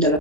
Ya.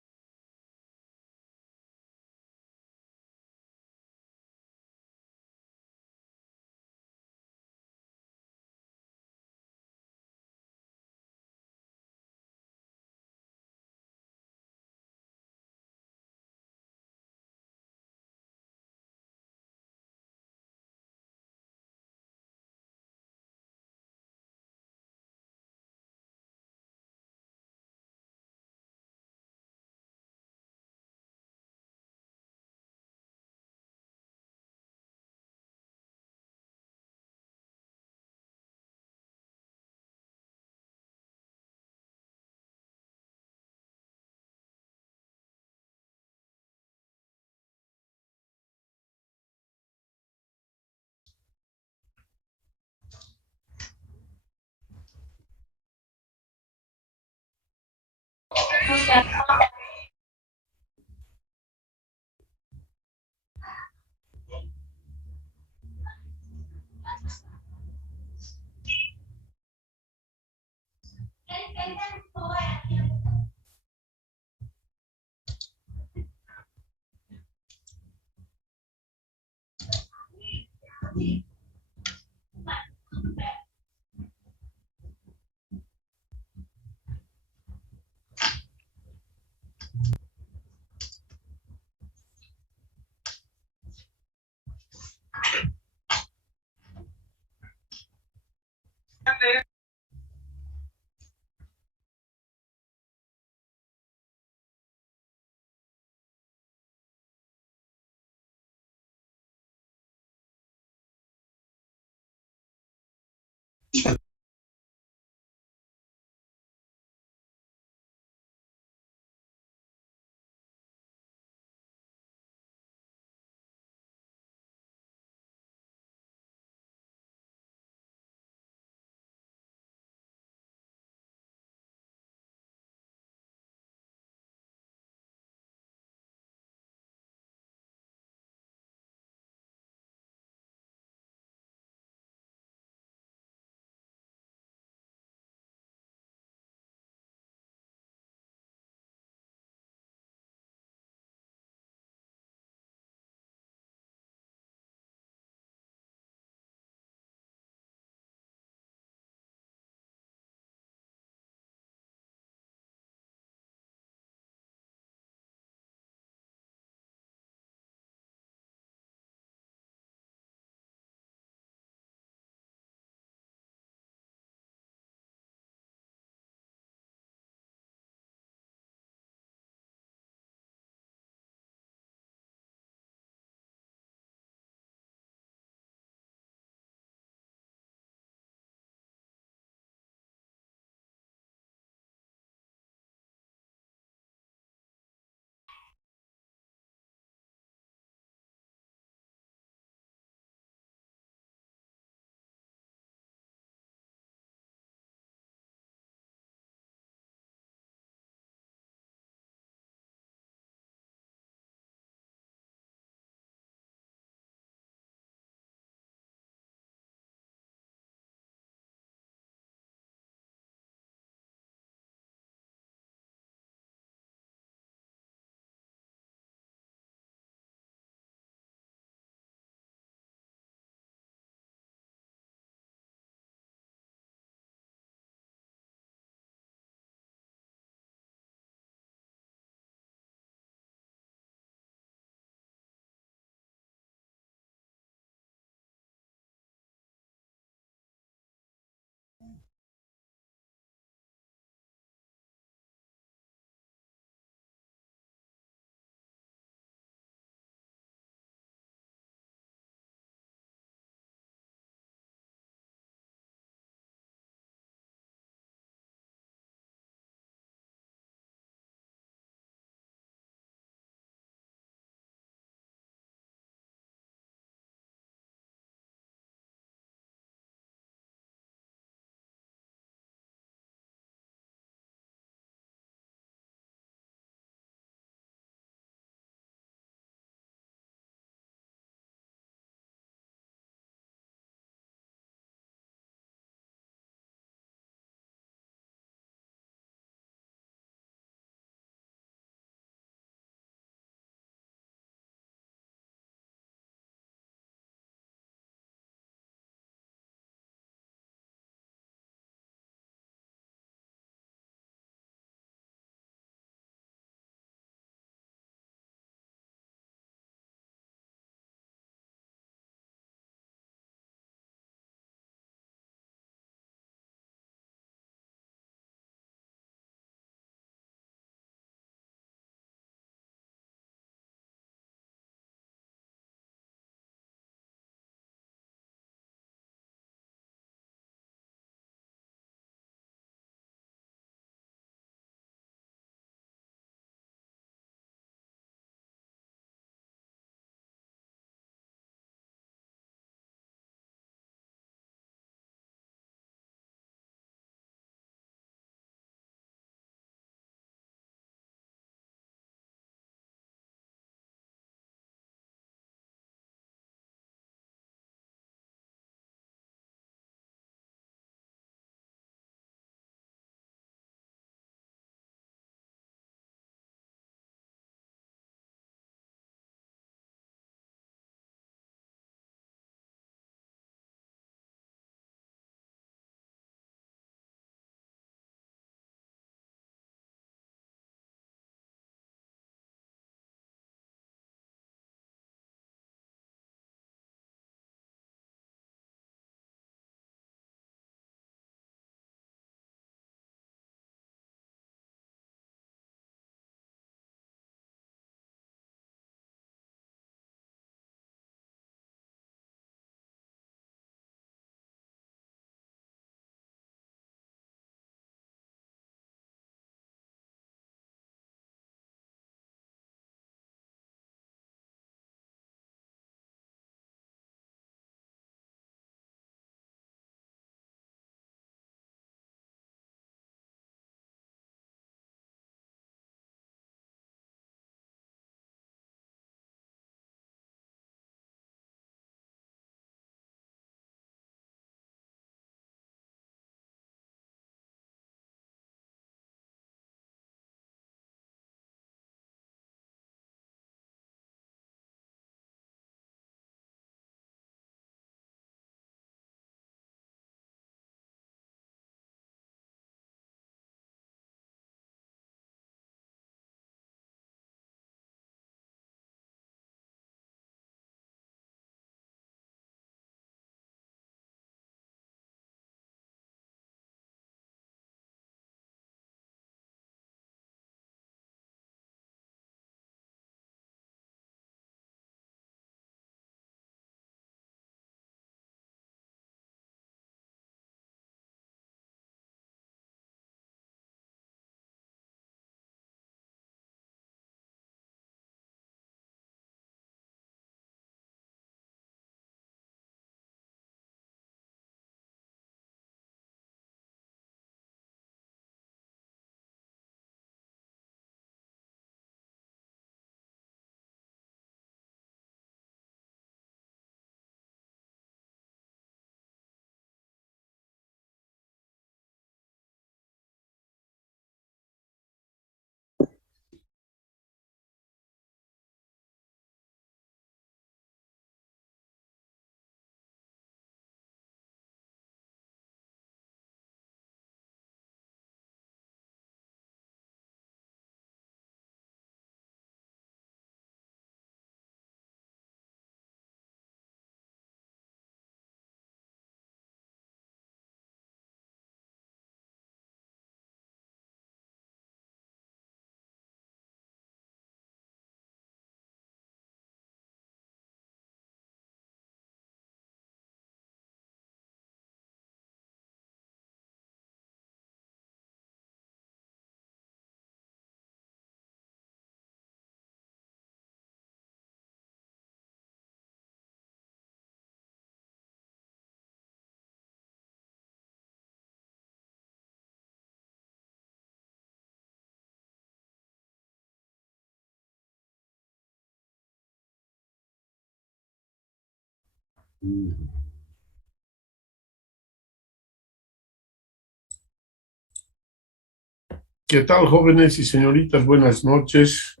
¿Qué tal, jóvenes y señoritas? Buenas noches.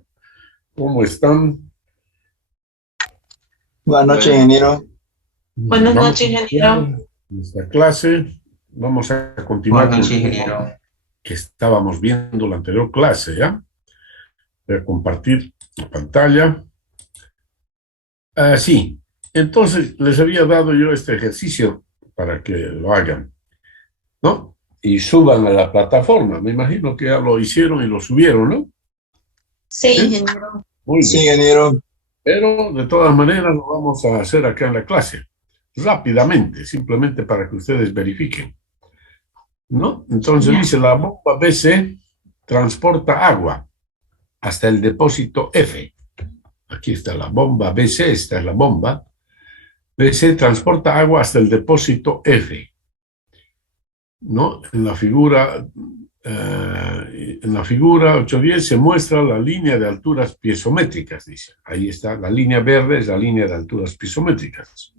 ¿Cómo están? Buenas noches, Bueno, ingeniero. Buenas vamos a noches, ingeniero. iniciar nuestra clase. Vamos a Buenas continuar con noches, el tema ingeniero. que estábamos viendo la anterior clase, ¿ya? Voy a compartir la pantalla. Sí, entonces les había dado yo este ejercicio para que lo hagan, ¿no? Y suban a la plataforma. Me imagino que ya lo hicieron y lo subieron, ¿no? Sí, ¿Sí? ingeniero. Muy Sí, bien. ingeniero. Pero de todas maneras lo vamos a hacer acá en la clase, rápidamente, simplemente para que ustedes verifiquen, ¿no? Entonces Ya. dice, la bomba BC transporta agua hasta el depósito F. Aquí está la bomba BC, esta es la bomba. BC transporta agua hasta el depósito F, ¿no? En la figura 810 se muestra la línea de alturas piezométricas, dice. Ahí está, la línea verde es la línea de alturas piezométricas.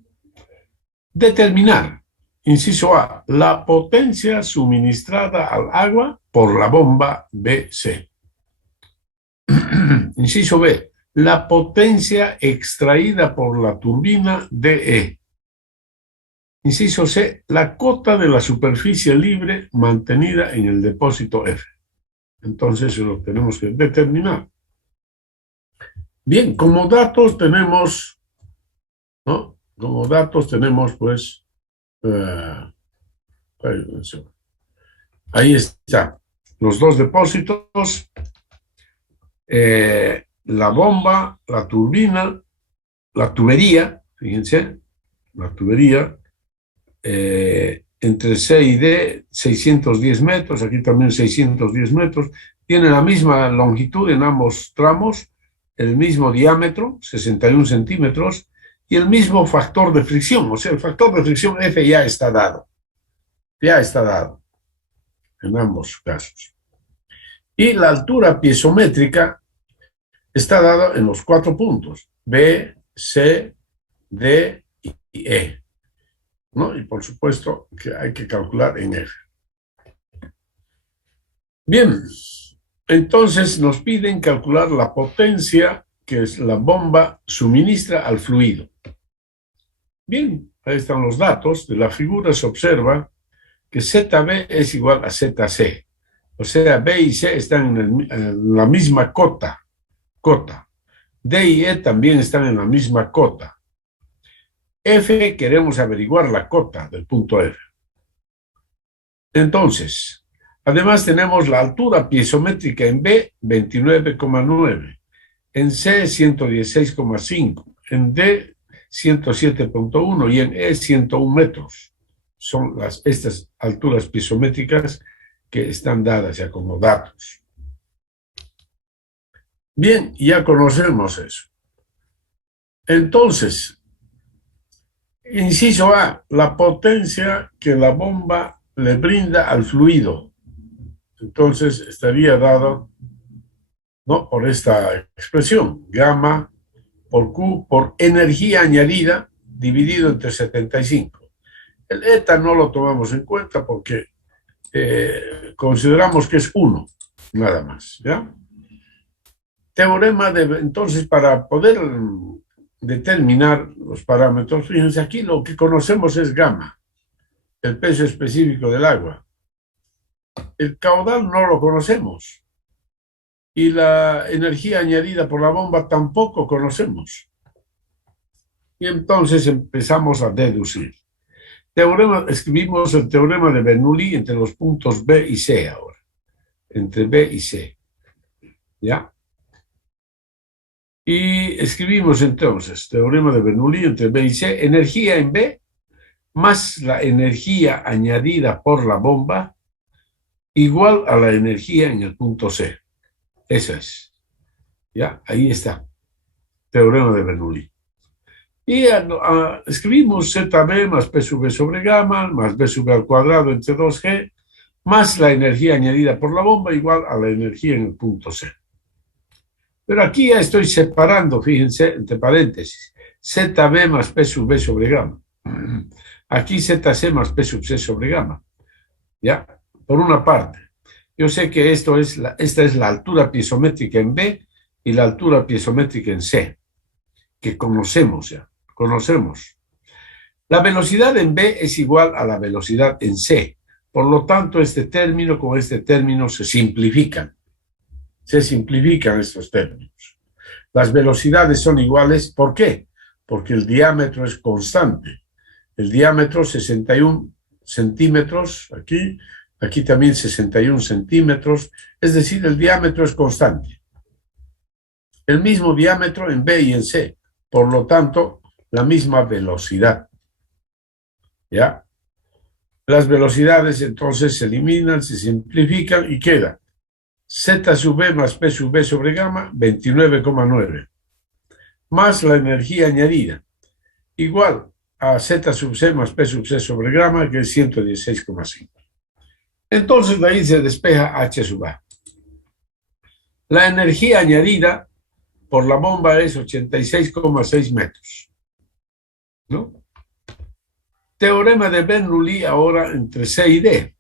Determinar, inciso A, la potencia suministrada al agua por la bomba BC. Inciso B, la potencia extraída por la turbina DE. Inciso C, la cota de la superficie libre mantenida en el depósito F. Entonces eso lo tenemos que determinar. Bien, como datos tenemos, ¿no? Como datos tenemos, pues, ahí está, los dos depósitos, la bomba, la turbina, la tubería, fíjense, la tubería, entre C y D, 610 metros, aquí también 610 metros, tiene la misma longitud en ambos tramos, el mismo diámetro, 61 centímetros, y el mismo factor de fricción, o sea, el factor de fricción F ya está dado en ambos casos. Y la altura piezométrica está dada en los 4 puntos, B, C, D y E, ¿no? Y por supuesto que hay que calcular en F. Bien, entonces nos piden calcular la potencia que la bomba suministra al fluido. Bien, ahí están los datos. De la figura se observa que ZB es igual a ZC. O sea, B y C están en la misma cota. D y E también están en la misma cota. F, queremos averiguar la cota del punto F. Entonces, además tenemos la altura piezométrica en B, 29,9, en C, 116,5, en D, 107,1 y en E, 101 metros. Son estas alturas piezométricas que están dadas ya como datos. Bien, ya conocemos eso. Entonces, inciso A, la potencia que la bomba le brinda al fluido. Entonces estaría dado, ¿no?, por esta expresión, gamma por Q por energía añadida dividido entre 75. El eta no lo tomamos en cuenta porque consideramos que es 1, nada más, ¿ya? Teorema de, entonces, para poder determinar los parámetros, fíjense aquí, lo que conocemos es gamma, el peso específico del agua. El caudal no lo conocemos y la energía añadida por la bomba tampoco conocemos. Y entonces empezamos a deducir. Escribimos el teorema de Bernoulli entre los puntos B y C ahora, entre B y C, ¿ya? Y escribimos entonces, teorema de Bernoulli entre B y C, energía en B más la energía añadida por la bomba igual a la energía en el punto C. Eso es. ¿Ya? Ahí está. Teorema de Bernoulli. Y escribimos ZB más P sub B sobre gamma más B sub B al cuadrado entre 2G más la energía añadida por la bomba igual a la energía en el punto C. Pero aquí ya estoy separando, fíjense, entre paréntesis, ZB más P sub B sobre gamma. Aquí ZC más P sub C sobre gamma. ¿Ya? Por una parte. Yo sé que esta es la altura piezométrica en B y la altura piezométrica en C, que conocemos ya. Conocemos. La velocidad en B es igual a la velocidad en C. Por lo tanto, este término con este término se simplifican. Se simplifican estos términos. Las velocidades son iguales. ¿Por qué? Porque el diámetro es constante. El diámetro 61 centímetros, aquí también 61 centímetros, es decir, el diámetro es constante. El mismo diámetro en B y en C, por lo tanto, la misma velocidad. ¿Ya? Las velocidades entonces se eliminan, se simplifican y queda Z sub B más P sub B sobre gamma, 29,9. Más la energía añadida, igual a Z sub C más P sub C sobre gamma, que es 116,5. Entonces de ahí se despeja H sub A. La energía añadida por la bomba es 86,6 metros. ¿No? Teorema de Bernoulli ahora entre C y D.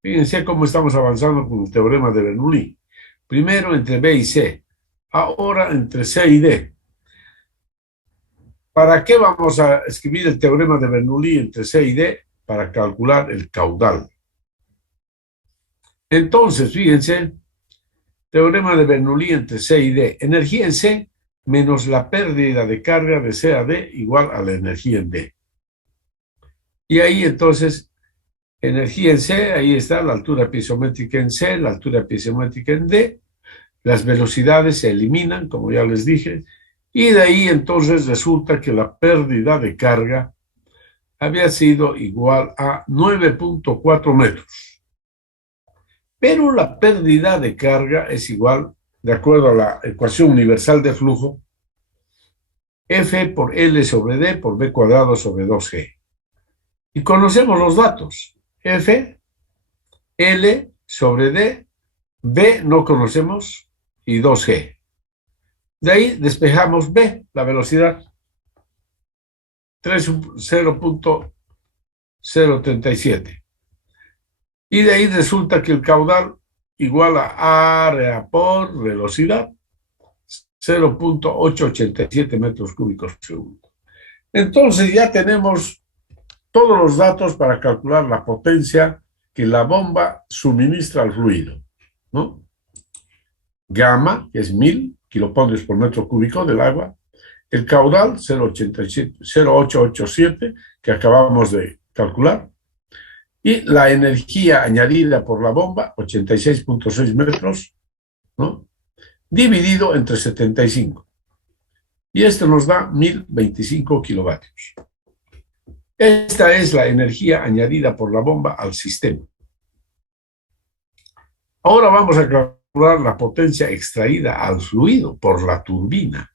Fíjense cómo estamos avanzando con el teorema de Bernoulli. Primero entre B y C, ahora entre C y D. ¿Para qué vamos a escribir el teorema de Bernoulli entre C y D? Para calcular el caudal. Entonces, fíjense, teorema de Bernoulli entre C y D. Energía en C menos la pérdida de carga de C a D igual a la energía en D. Y ahí entonces, energía en C, ahí está la altura piezométrica en C, la altura piezométrica en D. Las velocidades se eliminan, como ya les dije, y de ahí entonces resulta que la pérdida de carga había sido igual a 9,4 metros. Pero la pérdida de carga es igual, de acuerdo a la ecuación universal de flujo, F por L sobre D por B cuadrado sobre 2G. Y conocemos los datos. F, L sobre D, B no conocemos y 2G. De ahí despejamos B, la velocidad, 0,037. Y de ahí resulta que el caudal igual a área por velocidad, 0,887 metros cúbicos por segundo. Entonces ya tenemos todos los datos para calcular la potencia que la bomba suministra al fluido, ¿no? Gamma, que es 1000 kilopondrios por metro cúbico del agua, el caudal 0,887 que acabamos de calcular, y la energía añadida por la bomba, 86,6 metros, ¿no? Dividido entre 75. Y esto nos da 1025 kilovatios. Esta es la energía añadida por la bomba al sistema. Ahora vamos a calcular la potencia extraída al fluido por la turbina.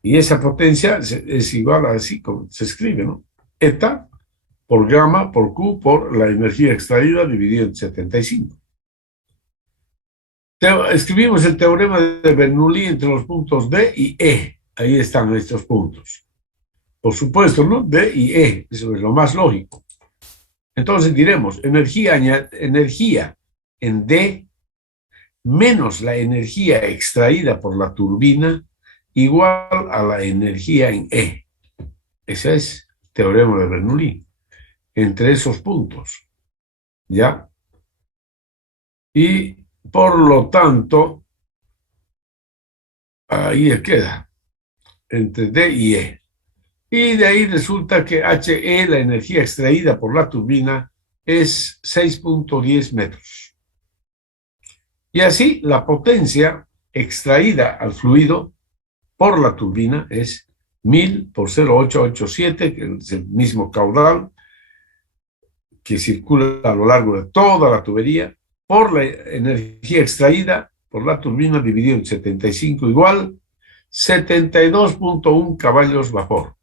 Y esa potencia es igual a así como se escribe, ¿no? Eta por gamma por Q por la energía extraída dividido en 75. Escribimos el teorema de Bernoulli entre los puntos D y E. Ahí están estos puntos. Por supuesto, ¿no? D y E, eso es lo más lógico. Entonces diremos, energía en D menos la energía extraída por la turbina igual a la energía en E. Ese es el teorema de Bernoulli, entre esos puntos. ¿Ya? Y por lo tanto, ahí queda, entre D y E. Y de ahí resulta que HE, la energía extraída por la turbina, es 6,10 metros. Y así la potencia extraída al fluido por la turbina es 1000 por 0,887, que es el mismo caudal que circula a lo largo de toda la tubería, por la energía extraída por la turbina dividido en 75 igual 72,1 caballos vapor.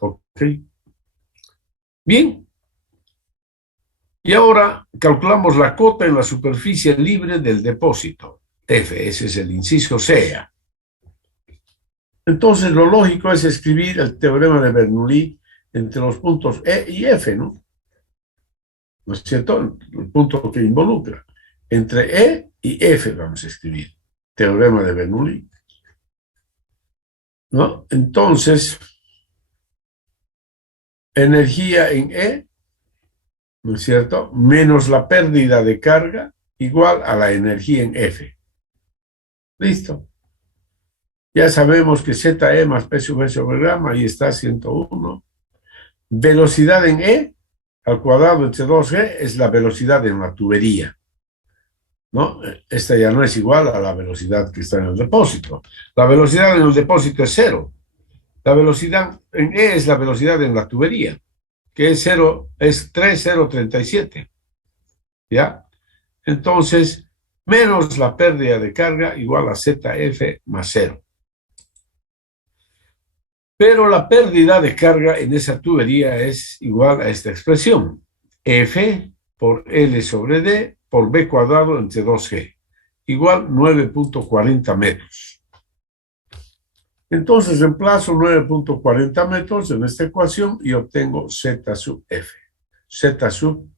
Ok. Bien. Y ahora calculamos la cota en la superficie libre del depósito. F, ese es el inciso C. Entonces lo lógico es escribir el teorema de Bernoulli entre los puntos E y F, ¿no? ¿No es cierto? El punto que involucra. Entre E y F vamos a escribir. Teorema de Bernoulli. ¿No? Entonces, energía en E, ¿no es cierto? Menos la pérdida de carga igual a la energía en F. Listo. Ya sabemos que ZE más P sub E sobre grama, ahí está 101. Velocidad en E al cuadrado entre 2G es la velocidad en la tubería, ¿no? Esta ya no es igual a la velocidad que está en el depósito. La velocidad en el depósito es cero. La velocidad en E es la velocidad en la tubería, que es 0, es 3,037. ¿Ya? Entonces, menos la pérdida de carga igual a ZF más 0. Pero la pérdida de carga en esa tubería es igual a esta expresión. F por L sobre D por B cuadrado entre 2G. Igual 9.40 metros. Entonces reemplazo 9.40 metros en esta ecuación y obtengo Z sub F. Z sub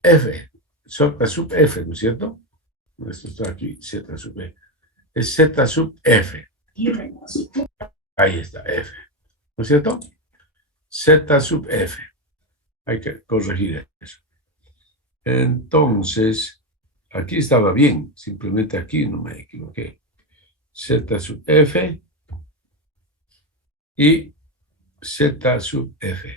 F. Z sub F, ¿no es cierto? Esto está aquí, Z sub F. Es Z sub F. Ahí está, F. ¿No es cierto? Z sub F. Hay que corregir eso. Entonces, aquí estaba bien. Simplemente aquí no me equivoqué. Z sub F y Z sub F.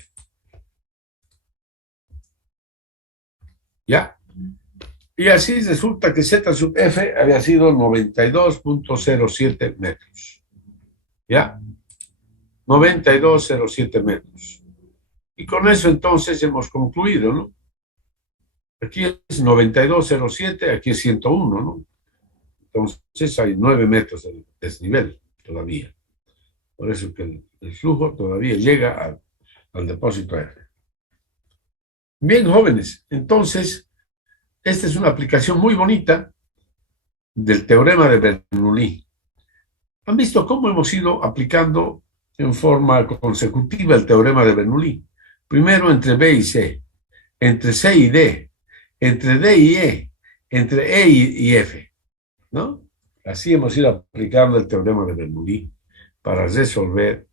¿Ya? Y así resulta que Z sub F había sido 92.07 metros. ¿Ya? 92,07 metros. Y con eso entonces hemos concluido, ¿no? Aquí es 92,07, aquí es 101, ¿no? Entonces hay 9 metros de desnivel todavía. Por eso que el flujo todavía llega al depósito F. Bien, jóvenes, entonces esta es una aplicación muy bonita del teorema de Bernoulli. ¿Han visto cómo hemos ido aplicando en forma consecutiva el teorema de Bernoulli? Primero entre B y C, entre C y D, entre D y E, entre E y F, ¿no? Así hemos ido aplicando el teorema de Bernoulli para resolver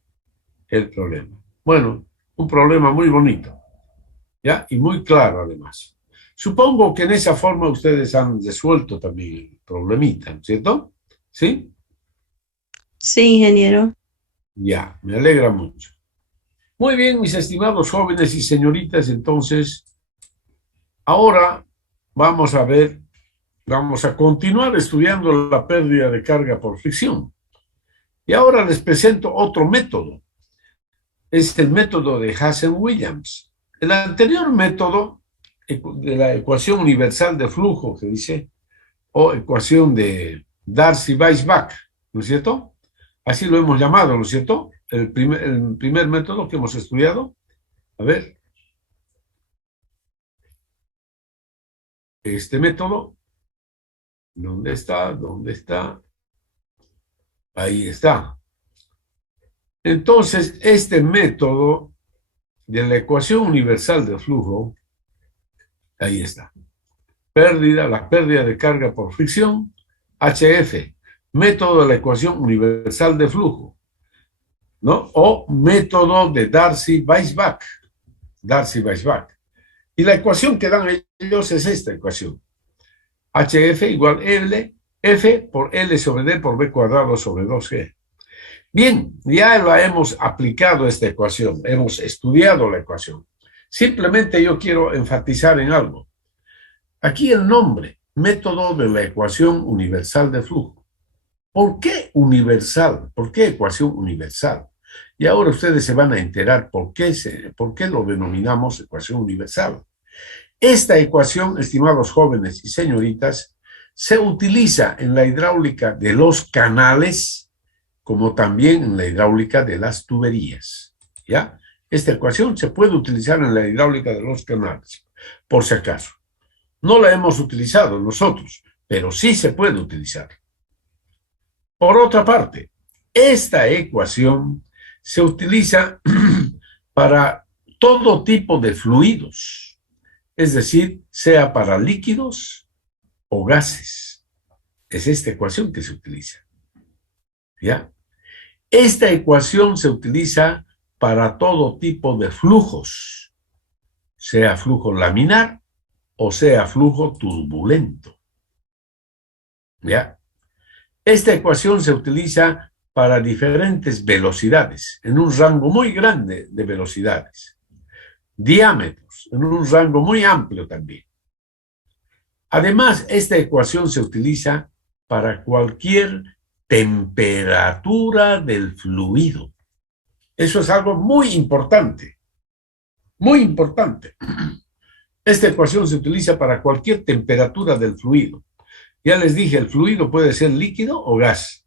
el problema. Bueno, un problema muy bonito, ¿ya? Y muy claro además. Supongo que en esa forma ustedes han resuelto también el problemita, ¿cierto? ¿Sí? Sí, ingeniero. Ya, me alegra mucho. Muy bien, mis estimados jóvenes y señoritas, entonces, ahora vamos a ver, vamos a continuar estudiando la pérdida de carga por fricción. Y ahora les presento otro método. Es el método de Hazen-Williams. El anterior método de la ecuación universal de flujo, que dice, o ecuación de Darcy-Weisbach, ¿no es cierto? Así lo hemos llamado, ¿no es cierto? El primer método que hemos estudiado. A ver. Este método, ¿dónde está? ¿Dónde está? Ahí está. Entonces, este método de la ecuación universal de flujo, ahí está. La pérdida de carga por fricción, HF, método de la ecuación universal de flujo, ¿no? O método de Darcy-Weisbach. Darcy-Weisbach. Y la ecuación que dan ellos es esta ecuación. HF igual L, F por L sobre D por B cuadrado sobre 2G. Bien, ya la hemos aplicado esta ecuación, hemos estudiado la ecuación. Simplemente yo quiero enfatizar en algo. Aquí el nombre, método de la ecuación universal de flujo. ¿Por qué universal? ¿Por qué ecuación universal? Y ahora ustedes se van a enterar por qué lo denominamos ecuación universal. Esta ecuación, estimados jóvenes y señoritas, se utiliza en la hidráulica de los canales, como también en la hidráulica de las tuberías. ¿Ya? Esta ecuación se puede utilizar en la hidráulica de los canales, por si acaso. No la hemos utilizado nosotros, pero sí se puede utilizar. Por otra parte, esta ecuación se utiliza para todo tipo de fluidos, es decir, sea para líquidos o gases. Es esta ecuación que se utiliza. ¿Ya? Esta ecuación se utiliza para todo tipo de flujos, sea flujo laminar o sea flujo turbulento. ¿Ya? Esta ecuación se utiliza para diferentes velocidades, en un rango muy grande de velocidades. Diámetros, en un rango muy amplio también. Además, esta ecuación se utiliza para cualquier temperatura del fluido. Eso es algo muy importante, muy importante. Esta ecuación se utiliza para cualquier temperatura del fluido. Ya les dije, el fluido puede ser líquido o gas.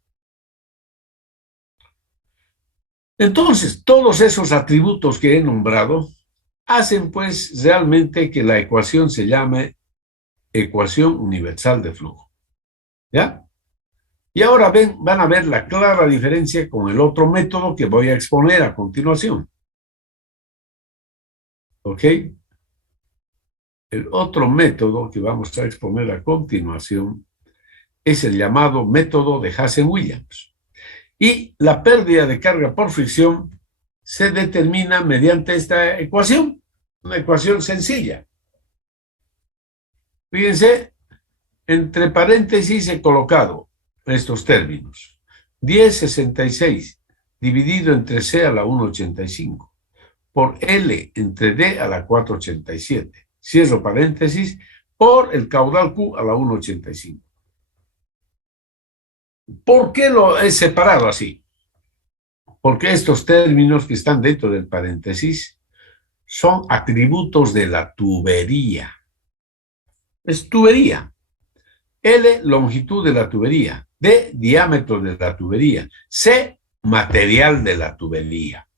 Entonces, todos esos atributos que he nombrado hacen pues realmente que la ecuación se llame ecuación universal de flujo. ¿Ya? Y ahora van a ver la clara diferencia con el otro método que voy a exponer a continuación. ¿Ok? El otro método que vamos a exponer a continuación es el llamado método de Hasse-Williams. Y la pérdida de carga por fricción se determina mediante esta ecuación, una ecuación sencilla. Fíjense, entre paréntesis he colocado estos términos. 1066 dividido entre C a la 1,85 por L entre D a la 4,87. Cierro paréntesis, por el caudal Q a la 1,85. ¿Por qué lo he separado así? Porque estos términos que están dentro del paréntesis son atributos de la tubería. Es tubería. L, longitud de la tubería. D, diámetro de la tubería. C, material de la tubería.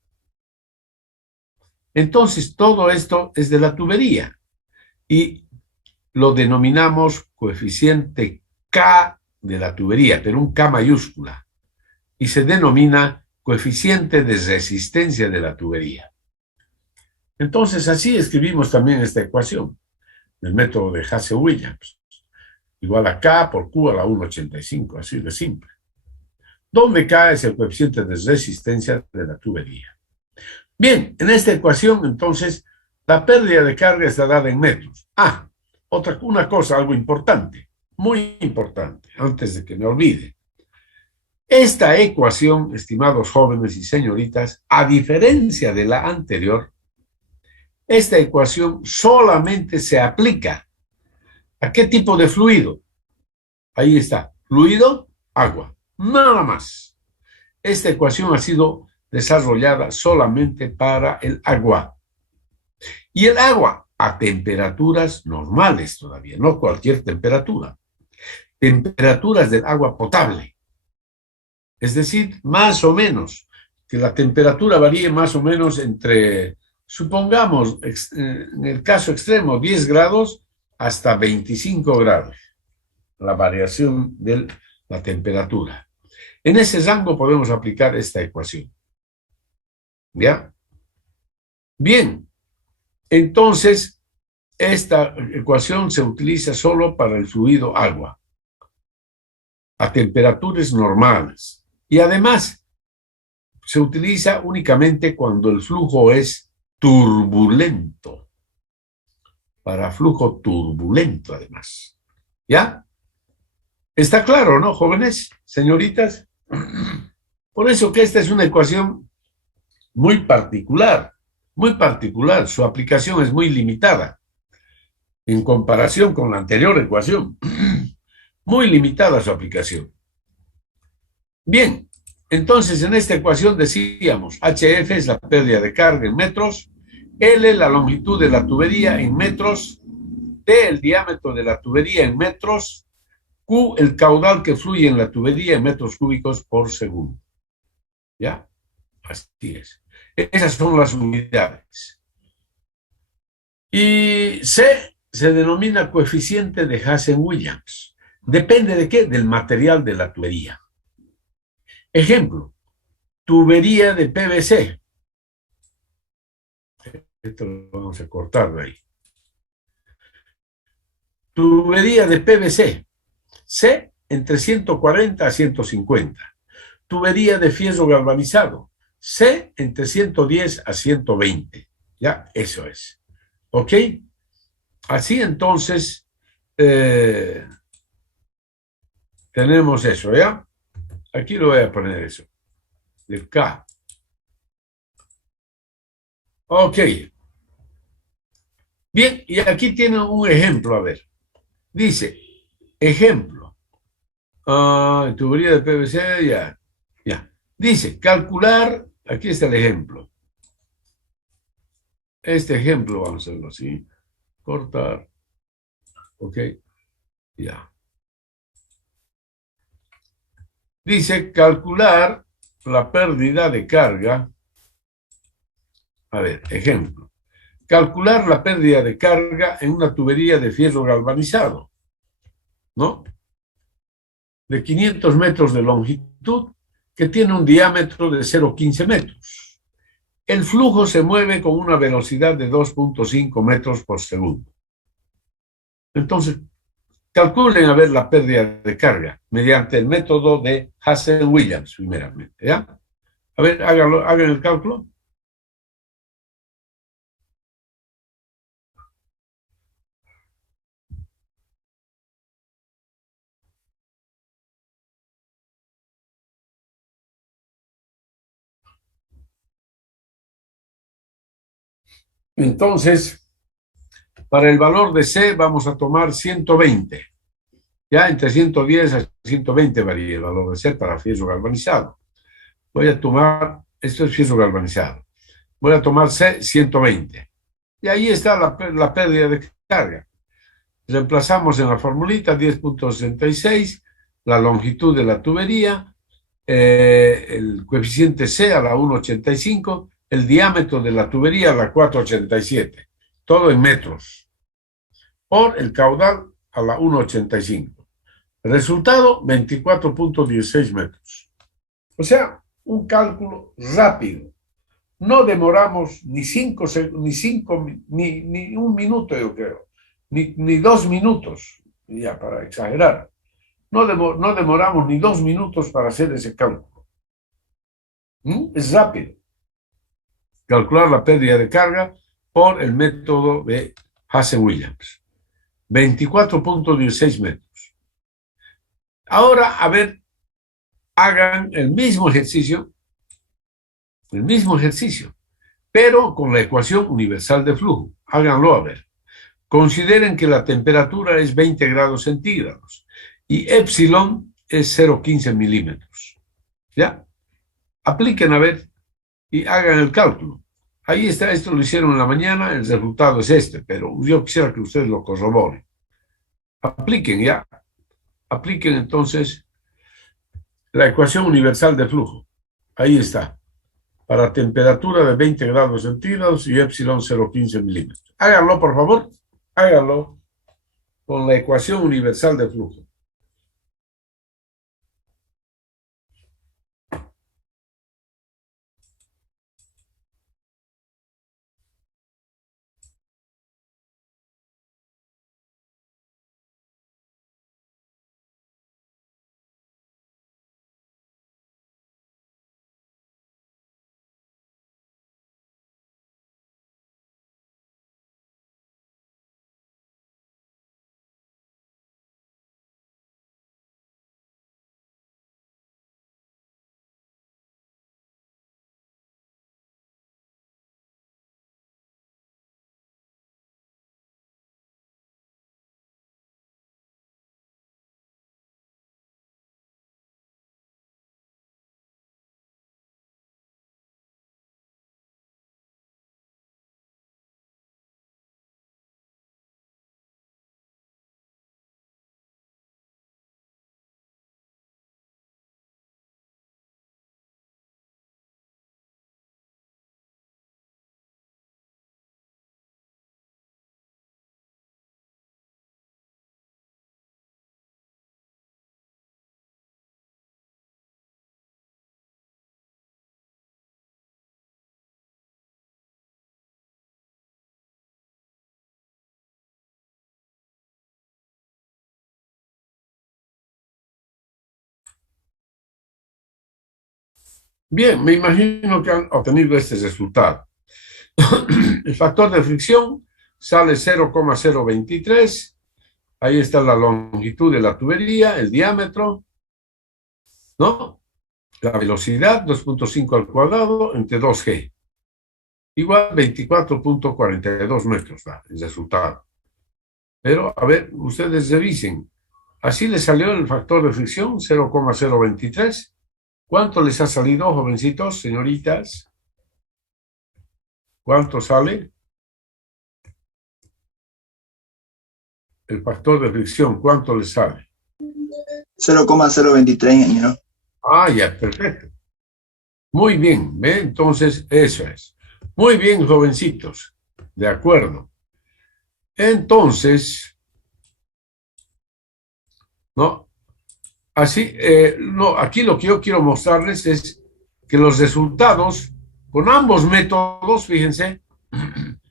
Entonces, todo esto es de la tubería y lo denominamos coeficiente K de la tubería, pero un K mayúscula, y se denomina coeficiente de resistencia de la tubería. Entonces, así escribimos también esta ecuación, el método de Hasse-Williams, igual a K por Q a la 1,85, así de simple, donde K es el coeficiente de resistencia de la tubería. Bien, en esta ecuación, entonces, la pérdida de carga está dada en metros. Una cosa, algo importante, muy importante, antes de que me olvide. Esta ecuación, estimados jóvenes y señoritas, a diferencia de la anterior, esta ecuación solamente se aplica ¿a qué tipo de fluido? Ahí está, fluido, agua, nada más. Esta ecuación ha sido desarrollada solamente para el agua. Y el agua a temperaturas normales todavía, no cualquier temperatura. Temperaturas del agua potable. Es decir, más o menos, que la temperatura varíe más o menos entre, supongamos, en el caso extremo, 10 grados hasta 25 grados. La variación de la temperatura. En ese rango podemos aplicar esta ecuación. ¿Ya? Bien, entonces esta ecuación se utiliza solo para el fluido agua, a temperaturas normales. Y además, se utiliza únicamente cuando el flujo es turbulento, para flujo turbulento además. ¿Ya? ¿Está claro, no, jóvenes, señoritas? Por eso que esta es una ecuación muy particular, muy particular. Su aplicación es muy limitada en comparación con la anterior ecuación. Muy limitada su aplicación. Bien, entonces en esta ecuación decíamos, HF es la pérdida de carga en metros, L la longitud de la tubería en metros, T el diámetro de la tubería en metros, Q el caudal que fluye en la tubería en metros cúbicos por segundo. ¿Ya? Así es. Esas son las unidades. Y C se denomina coeficiente de Hasse-Williams. ¿Depende de qué? Del material de la tubería. Ejemplo, tubería de PVC. Esto lo vamos a cortar de ahí. Tubería de PVC. C, entre 140 a 150. Tubería de fierro galvanizado. C, entre 110 a 120. Ya, eso es. ¿Ok? Así entonces, tenemos eso, ¿ya? Aquí lo voy a poner eso. De K. Ok. Bien, y aquí tienen un ejemplo, a ver. Dice, ejemplo. Tubería de PVC, ya. Ya. Dice, calcular, aquí está el ejemplo. Este ejemplo, vamos a hacerlo así. Cortar. Ok. Ya. Dice, calcular la pérdida de carga. A ver, ejemplo. Calcular la pérdida de carga en una tubería de fierro galvanizado, ¿no? De 500 metros de longitud, que tiene un diámetro de 0,15 metros. El flujo se mueve con una velocidad de 2,5 metros por segundo. Entonces, calculen a ver la pérdida de carga mediante el método de Hazen-Williams, primeramente, ¿ya? A ver, hagan el cálculo. Entonces, para el valor de C vamos a tomar 120. Ya entre 110 a 120 varía el valor de C para fierro galvanizado. Voy a tomar, esto es fierro galvanizado. Voy a tomar C 120. Y ahí está la pérdida de carga. Reemplazamos en la formulita 10,66, la longitud de la tubería, el coeficiente C a la 1,85, el diámetro de la tubería a la 4,87. Todo en metros. Por el caudal a la 1,85. Resultado, 24,16 metros. O sea, un cálculo rápido. No demoramos ni un minuto, yo creo, ni 2 minutos, ya para exagerar. No demoramos ni 2 minutos para hacer ese cálculo. Es rápido. Calcular la pérdida de carga por el método de Hazen-Williams. 24,16 metros. Ahora, a ver, hagan el mismo ejercicio, pero con la ecuación universal de flujo. Háganlo a ver. Consideren que la temperatura es 20 grados centígrados y epsilon es 0,15 milímetros. ¿Ya? Apliquen a ver y hagan el cálculo. Ahí está, esto lo hicieron en la mañana, el resultado es este, pero yo quisiera que ustedes lo corroboren. Apliquen ya. Apliquen entonces la ecuación universal de flujo. Ahí está. Para temperatura de 20 grados centígrados y epsilon 0,15 milímetros. Háganlo, por favor. Háganlo con la ecuación universal de flujo. Bien, me imagino que han obtenido este resultado. El factor de fricción sale 0,023. Ahí está la longitud de la tubería, el diámetro, ¿no? La velocidad, 2,5 al cuadrado entre 2G. Igual 24,42 metros da el resultado. Pero, a ver, ustedes revisen. Así les salió el factor de fricción, 0,023. ¿Cuánto les ha salido, jovencitos, señoritas? ¿Cuánto sale el factor de fricción? ¿Cuánto les sale? 0,023, ingeniero. Ah, ya, perfecto. Muy bien, ¿ve? Entonces, eso es. Muy bien, jovencitos. De acuerdo. Entonces, ¿no? Así, no, aquí lo que yo quiero mostrarles es que los resultados con ambos métodos, fíjense,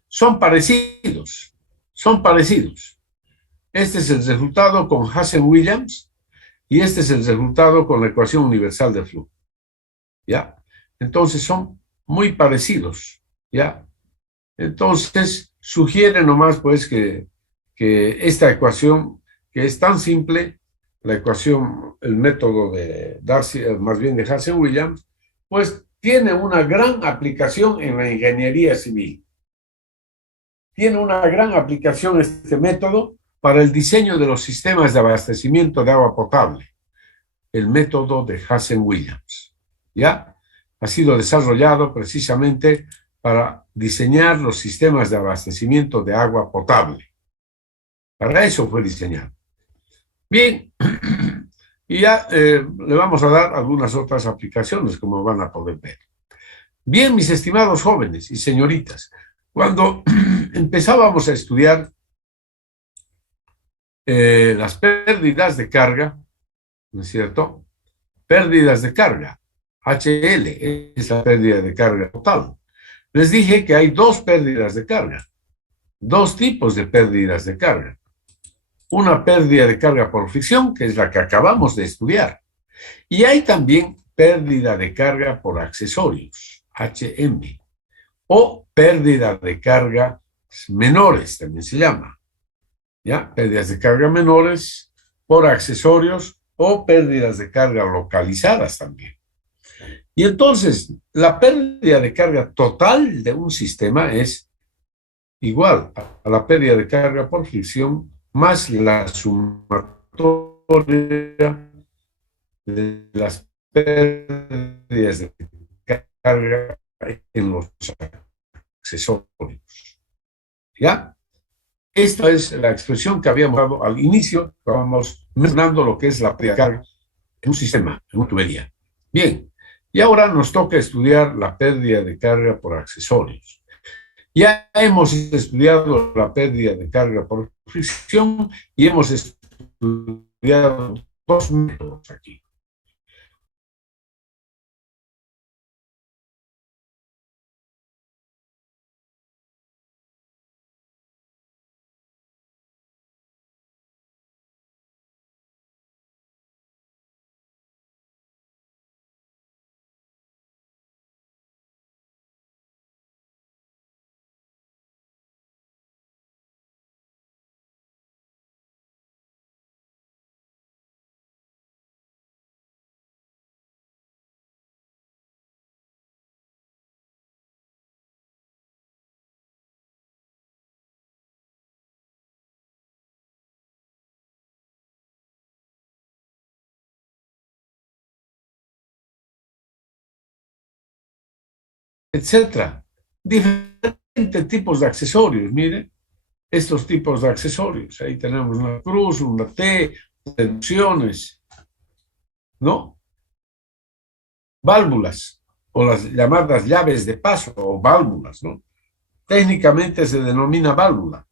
son parecidos. Son parecidos. Este es el resultado con Hazen-Williams y este es el resultado con la ecuación universal de flujo. ¿Ya? Entonces son muy parecidos. ¿Ya? Entonces sugiere nomás pues que esta ecuación, que es tan simple, la ecuación, el método de Darcy, más bien de Hazen-Williams, pues tiene una gran aplicación en la ingeniería civil. Tiene una gran aplicación este método para el diseño de los sistemas de abastecimiento de agua potable, el método de Hazen-Williams. ¿Ya? Ha sido desarrollado precisamente para diseñar los sistemas de abastecimiento de agua potable. Para eso fue diseñado. Bien, y ya le vamos a dar algunas otras aplicaciones, como van a poder ver. Bien, mis estimados jóvenes y señoritas, cuando empezábamos a estudiar las pérdidas de carga, ¿no es cierto? Pérdidas de carga. HL es la pérdida de carga total. Les dije que hay dos pérdidas de carga, dos tipos de pérdidas de carga. Una pérdida de carga por fricción, que es la que acabamos de estudiar. Y hay también pérdida de carga por accesorios, HM, o pérdida de carga menores, también se llama. ¿Ya? Pérdidas de carga menores por accesorios o pérdidas de carga localizadas también. Y entonces, la pérdida de carga total de un sistema es igual a la pérdida de carga por fricción más la sumatoria de las pérdidas de carga en los accesorios. ¿Ya? Esta es la expresión que habíamos dado al inicio, estábamos mencionando lo que es la pérdida de carga en un sistema, en una tubería. Bien, y ahora nos toca estudiar la pérdida de carga por accesorios. Ya hemos estudiado la pérdida de carga por fricción y hemos estudiado dos métodos aquí. Etcétera. Diferentes tipos de accesorios, miren, estos tipos de accesorios. Ahí tenemos una cruz, una T, deducciones, ¿no? Válvulas, o las llamadas llaves de paso, o válvulas, ¿no? Técnicamente se denomina válvula.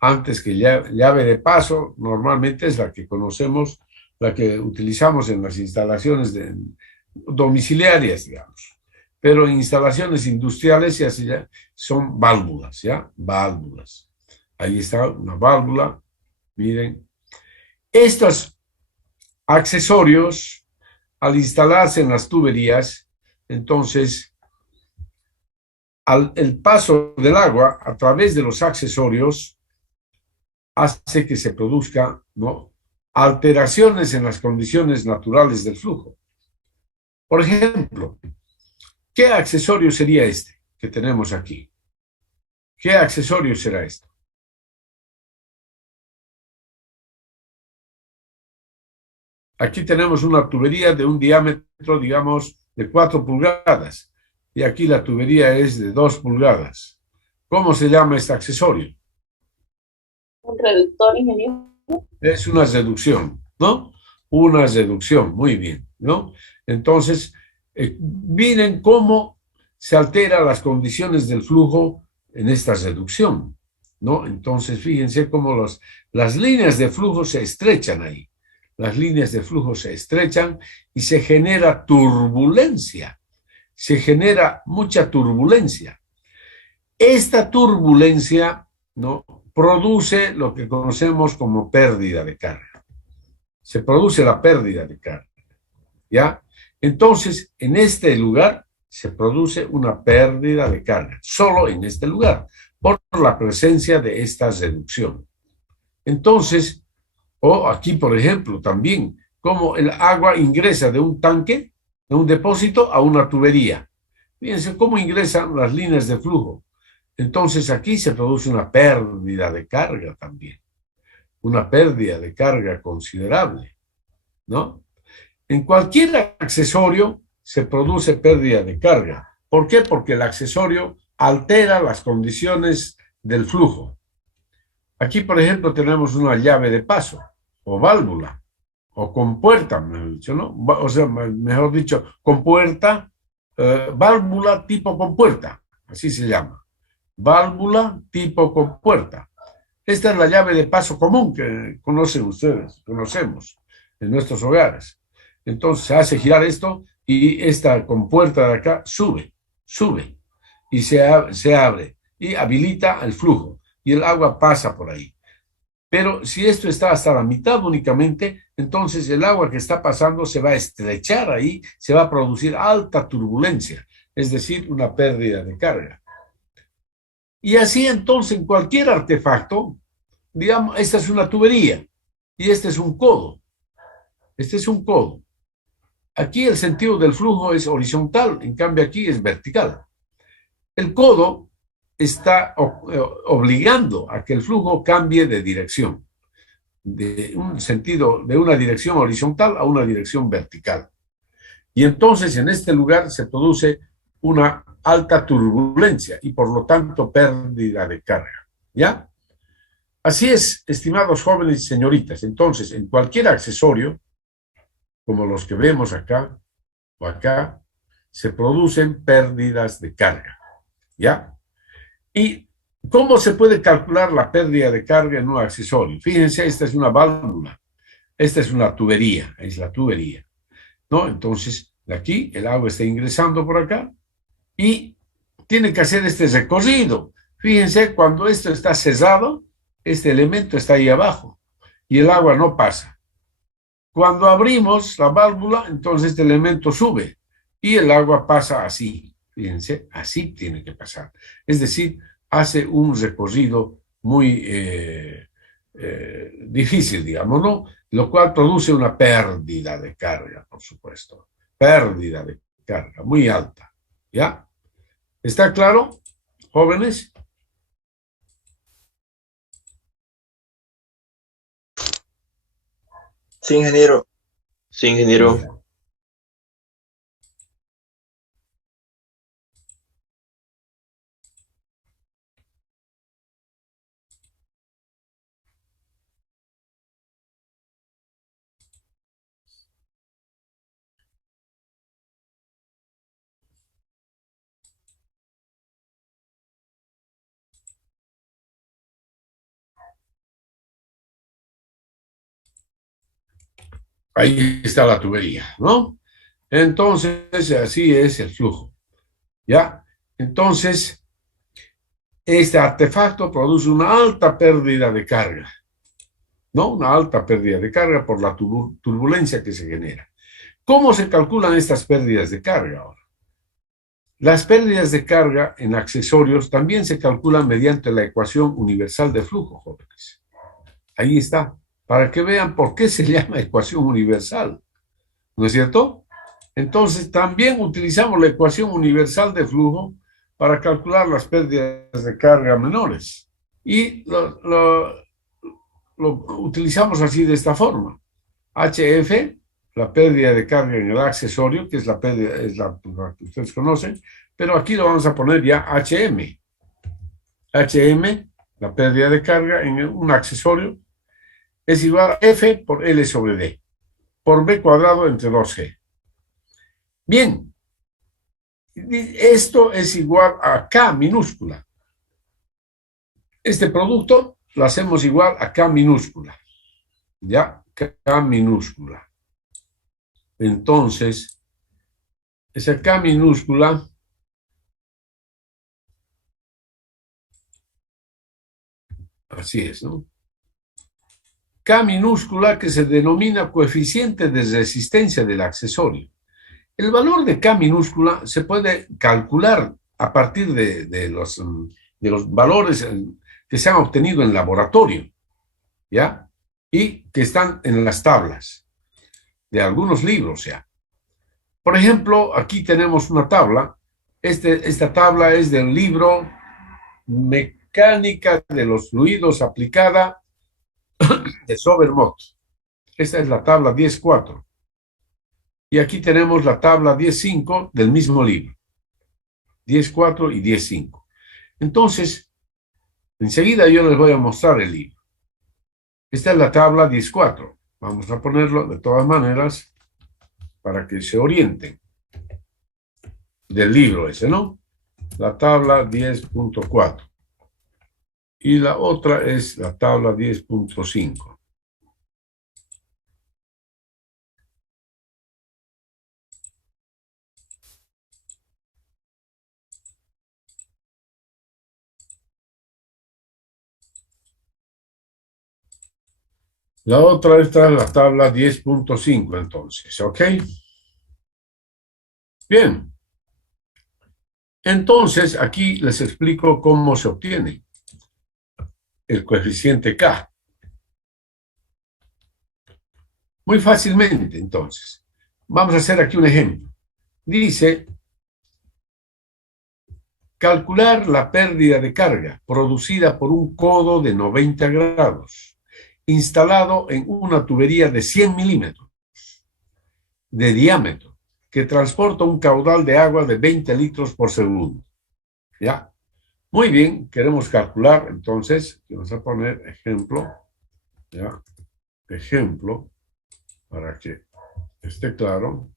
Antes que llave de paso, normalmente es la que conocemos, la que utilizamos en las instalaciones domiciliarias, digamos. Pero en instalaciones industriales ya son válvulas, ¿ya? Válvulas. Ahí está una válvula. Miren, estos accesorios al instalarse en las tuberías, entonces, el paso del agua a través de los accesorios hace que se produzca, ¿no?, alteraciones en las condiciones naturales del flujo. Por ejemplo, ¿qué accesorio sería este que tenemos aquí? ¿Qué accesorio será este? Aquí tenemos una tubería de un diámetro, digamos, de 4 pulgadas. Y aquí la tubería es de 2 pulgadas. ¿Cómo se llama este accesorio? Un reductor, ingeniero. Es una reducción, ¿no? Una reducción, muy bien, ¿no? Entonces, miren cómo se alteran las condiciones del flujo en esta reducción, ¿no? Entonces, fíjense cómo las líneas de flujo se estrechan ahí. Las líneas de flujo se estrechan y se genera turbulencia. Se genera mucha turbulencia. Esta turbulencia, ¿no?, produce lo que conocemos como pérdida de carga. Se produce la pérdida de carga, ¿ya? Entonces, en este lugar se produce una pérdida de carga, solo en este lugar, por la presencia de esta reducción. Entonces, o aquí, por ejemplo, también, como el agua ingresa de un tanque, de un depósito, a una tubería. Fíjense cómo ingresan las líneas de flujo. Entonces aquí se produce una pérdida de carga también, una pérdida de carga considerable, ¿no? En cualquier accesorio se produce pérdida de carga. ¿Por qué? Porque el accesorio altera las condiciones del flujo. Aquí, por ejemplo, tenemos una llave de paso, o válvula, o compuerta, mejor dicho, ¿no? O sea, mejor dicho, compuerta, válvula tipo compuerta, así se llama. Válvula tipo compuerta. Esta es la llave de paso común que conocen ustedes, conocemos en nuestros hogares. Entonces se hace girar esto y esta compuerta de acá sube y se abre y habilita el flujo y el agua pasa por ahí. Pero si esto está hasta la mitad únicamente, entonces el agua que está pasando se va a estrechar ahí, se va a producir alta turbulencia, es decir, una pérdida de carga. Y así entonces en cualquier artefacto, digamos, esta es una tubería y este es un codo. Este es un codo. Aquí el sentido del flujo es horizontal, en cambio aquí es vertical. El codo está obligando a que el flujo cambie de dirección, de un sentido, de una dirección horizontal a una dirección vertical. Y entonces en este lugar se produce una alta turbulencia y por lo tanto pérdida de carga, ¿ya? Así es, estimados jóvenes y señoritas. Entonces, en cualquier accesorio, como los que vemos acá o acá, se producen pérdidas de carga, ¿ya? ¿Y cómo se puede calcular la pérdida de carga en un accesorio? Fíjense, esta es una válvula, esta es una tubería, es la tubería, ¿no? Entonces, de aquí el agua está ingresando por acá y tiene que hacer este recorrido. Fíjense, cuando esto está cerrado, este elemento está ahí abajo y el agua no pasa. Cuando abrimos la válvula, entonces este elemento sube y el agua pasa así. Fíjense, así tiene que pasar. Es decir, hace un recorrido muy difícil, digamos, ¿no? Lo cual produce una pérdida de carga, por supuesto. Pérdida de carga muy alta, ¿ya? ¿Está claro, jóvenes? Sí, ingeniero. Sí, ingeniero. Ya. Ahí está la tubería, ¿no? Entonces, así es el flujo, ¿ya? Entonces, este artefacto produce una alta pérdida de carga, ¿no? Una alta pérdida de carga por la turbulencia que se genera. ¿Cómo se calculan estas pérdidas de carga ahora? Las pérdidas de carga en accesorios también se calculan mediante la ecuación universal de flujo, jóvenes. Ahí está, para que vean por qué se llama ecuación universal, ¿no es cierto? Entonces, también utilizamos la ecuación universal de flujo para calcular las pérdidas de carga menores. Y lo utilizamos así de esta forma. HF, la pérdida de carga en el accesorio, que es la pérdida, es la que ustedes conocen, pero aquí lo vamos a poner ya HM. HM, la pérdida de carga en un accesorio, es igual a F por L sobre D, por B cuadrado entre 2G. Bien, esto es igual a K minúscula. Este producto lo hacemos igual a K minúscula. ¿Ya? K minúscula. Entonces, esa K minúscula así es, ¿no? K minúscula que se denomina coeficiente de resistencia del accesorio. El valor de K minúscula se puede calcular a partir de los valores que se han obtenido en laboratorio, ¿ya? Y que están en las tablas de algunos libros, ¿ya? Por ejemplo, aquí tenemos una tabla. Esta tabla es del libro Mecánica de los Fluidos aplicada de Sobermott. Esta es la tabla 10.4. Y aquí tenemos la tabla 10.5 del mismo libro. 10.4 y 10.5. Entonces, enseguida yo les voy a mostrar el libro. Esta es la tabla 10.4. Vamos a ponerlo de todas maneras para que se orienten del libro ese, ¿no? La tabla 10.4. Y la otra es la tabla 10.5. La otra esta es la tabla 10.5, entonces, ¿ok? Bien. Entonces, aquí les explico cómo se obtiene el coeficiente K. Muy fácilmente, entonces. Vamos a hacer aquí un ejemplo. Dice, calcular la pérdida de carga producida por un codo de 90 grados, instalado en una tubería de 100 milímetros de diámetro, que transporta un caudal de agua de 20 litros por segundo. ¿Ya? Muy bien, queremos calcular, entonces, vamos a poner ejemplo, ¿ya? Ejemplo, para que esté claro.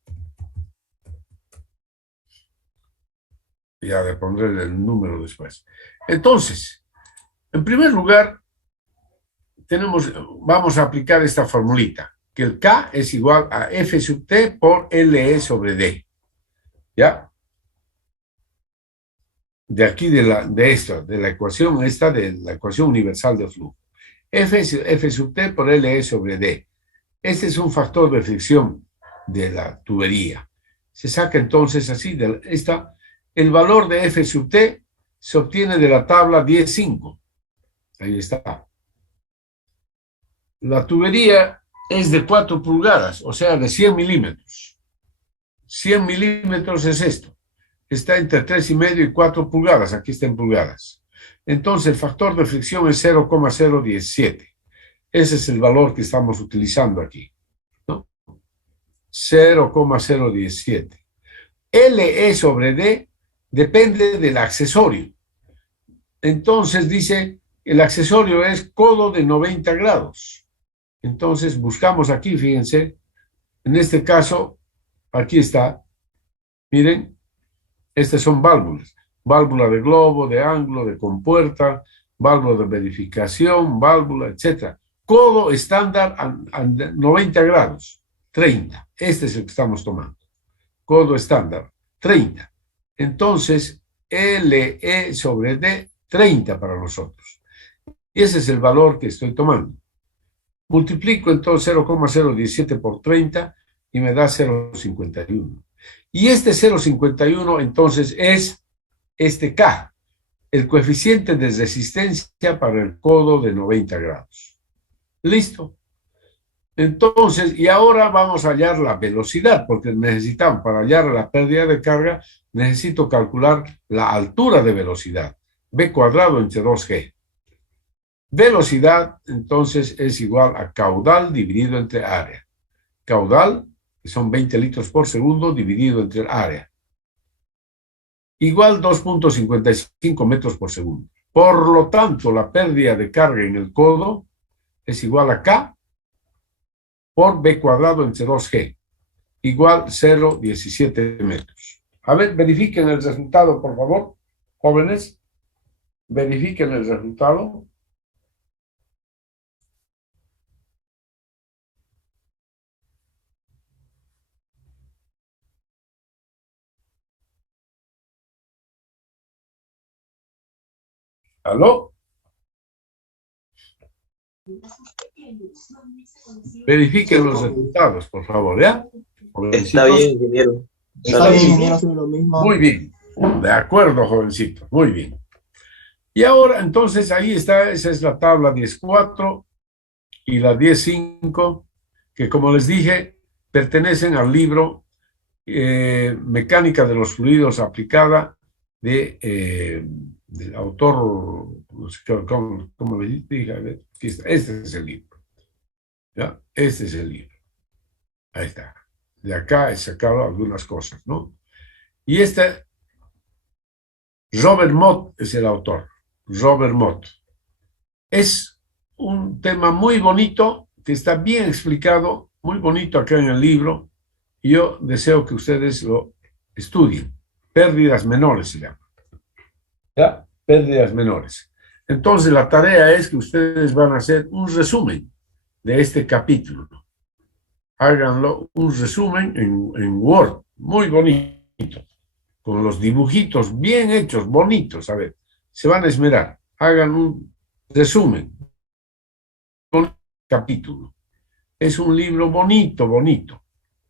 Ya le pondré el número después. Entonces, en primer lugar, vamos a aplicar esta formulita, que el K es igual a F sub T por LE sobre D. ¿Ya? De aquí, de la ecuación esta, de la ecuación universal de flujo. F sub T por LE sobre D. Este es un factor de fricción de la tubería. Se saca entonces así, el valor de F sub T se obtiene de la tabla 10.5. Ahí está. La tubería es de 4 pulgadas, o sea, de 100 milímetros. 100 milímetros es esto. Está entre 3,5 y 4 pulgadas. Aquí está en pulgadas. Entonces, el factor de fricción es 0,017. Ese es el valor que estamos utilizando aquí, ¿no? 0,017. LE sobre D depende del accesorio. Entonces, dice, el accesorio es codo de 90 grados. Entonces, buscamos aquí, fíjense, en este caso, aquí está, miren, estas son válvulas. Válvula de globo, de ángulo, de compuerta, válvula de verificación, válvula, etc. Codo estándar a 90 grados, 30. Este es el que estamos tomando. Codo estándar, 30. Entonces, LE sobre D, 30 para nosotros. Y ese es el valor que estoy tomando. Multiplico entonces 0,017 por 30 y me da 0,51. Y este 0,51 entonces es este K, el coeficiente de resistencia para el codo de 90 grados. Listo. Entonces, y ahora vamos a hallar la velocidad, porque necesitamos, para hallar la pérdida de carga, necesito calcular la altura de velocidad, b cuadrado entre 2g. Velocidad, entonces, es igual a caudal dividido entre área. Caudal, que son 20 litros por segundo, dividido entre el área. Igual 2,55 metros por segundo. Por lo tanto, la pérdida de carga en el codo es igual a K por b cuadrado entre 2g, igual 0,17 metros. A ver, verifiquen el resultado, por favor, jóvenes. Verifiquen el resultado. ¿Aló? Verifiquen los resultados, por favor, ¿ya? Está bien, ingeniero. Está bien, bien. ingeniero, sobre lo mismo. Muy bien. De acuerdo, jovencito. Muy bien. Y ahora, entonces, ahí está, esa es la tabla 10.4 y la 10.5, que como les dije, pertenecen al libro Mecánica de los Fluidos aplicada del autor, no sé cómo le dije, a ver, aquí está, este es el libro. ¿Ya? Este es el libro. Ahí está. De acá he sacado algunas cosas, ¿no? Y Robert Mott es el autor. Robert Mott. Es un tema muy bonito, que está bien explicado, muy bonito acá en el libro, y yo deseo que ustedes lo estudien. Pérdidas menores se llama. ¿Ya? Pérdidas menores. Entonces la tarea es que ustedes van a hacer un resumen de este capítulo. Háganlo, un resumen en Word, muy bonito, con los dibujitos bien hechos, bonitos. A ver, se van a esmerar. Hagan un resumen con capítulo. Es un libro bonito, bonito.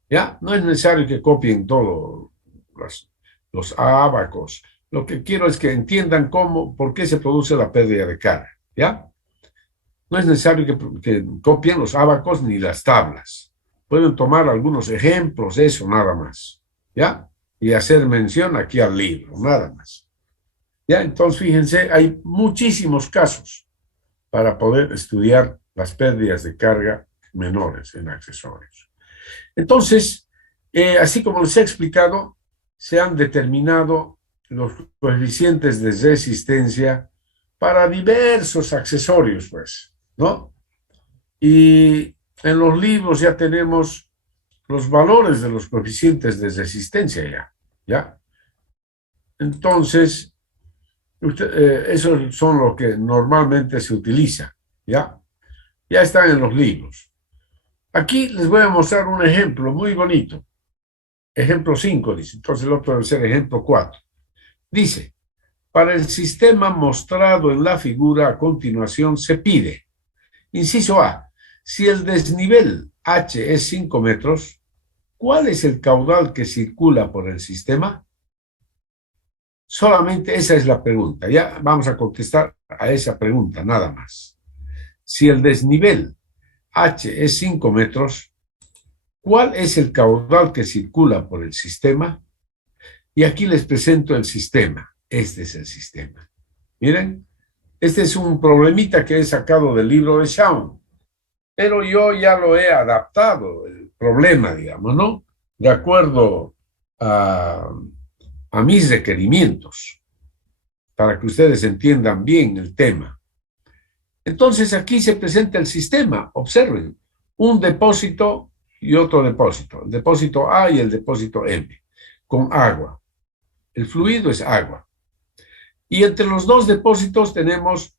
¿Ya? No es necesario que copien todos los ábacos. Lo que quiero es que entiendan por qué se produce la pérdida de carga. ¿Ya? No es necesario que copien los ábacos ni las tablas. Pueden tomar algunos ejemplos, eso nada más. ¿Ya? Y hacer mención aquí al libro, nada más. ¿Ya? Entonces, fíjense, hay muchísimos casos para poder estudiar las pérdidas de carga menores en accesorios. Entonces, así como les he explicado, se han determinado los coeficientes de resistencia para diversos accesorios, pues, ¿no? Y en los libros ya tenemos los valores de los coeficientes de resistencia ¿ya? Entonces, esos son lo que normalmente se utiliza, ¿ya? Ya están en los libros. Aquí les voy a mostrar un ejemplo muy bonito. Ejemplo 5, dice. Entonces el otro debe ser ejemplo 4. Dice, para el sistema mostrado en la figura a continuación se pide, inciso A, si el desnivel H es 5 metros, ¿cuál es el caudal que circula por el sistema? Solamente esa es la pregunta. Ya vamos a contestar a esa pregunta, nada más. Si el desnivel H es 5 metros, ¿cuál es el caudal que circula por el sistema? Y aquí les presento el sistema. Este es el sistema. Miren, este es un problemita que he sacado del libro de Shawn, pero yo ya lo he adaptado, el problema, digamos, ¿no? De acuerdo a mis requerimientos, para que ustedes entiendan bien el tema. Entonces aquí se presenta el sistema, observen, un depósito y otro depósito, el depósito A y el depósito M, con agua. El fluido es agua. Y entre los dos depósitos tenemos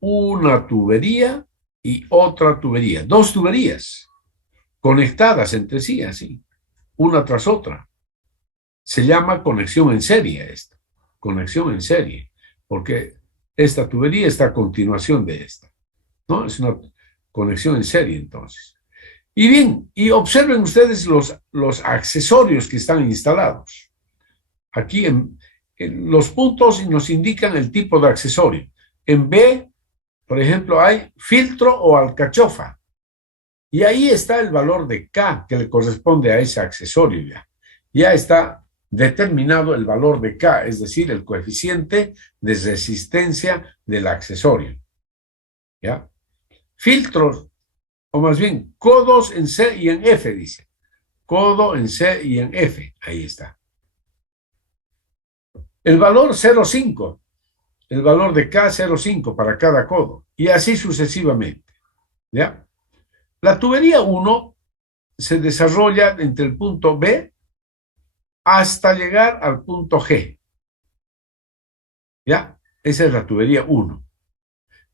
una tubería y otra tubería, dos tuberías conectadas entre sí, así, una tras otra. Se llama conexión en serie esto, conexión en serie, porque esta tubería está a continuación de esta, ¿no? Es una conexión en serie entonces. Y bien, y observen ustedes los accesorios que están instalados. Aquí en los puntos nos indican el tipo de accesorio. En B, por ejemplo, hay filtro o alcachofa. Y ahí está el valor de K que le corresponde a ese accesorio ya. Ya está determinado el valor de K, es decir, el coeficiente de resistencia del accesorio. ¿Ya? Filtros, o más bien, codos en C y en F, dice. Codo en C y en F. Ahí está. El valor 0,5. El valor de K 0,5 para cada codo. Y así sucesivamente. ¿Ya? La tubería 1 se desarrolla entre el punto B hasta llegar al punto G. ¿Ya? Esa es la tubería 1.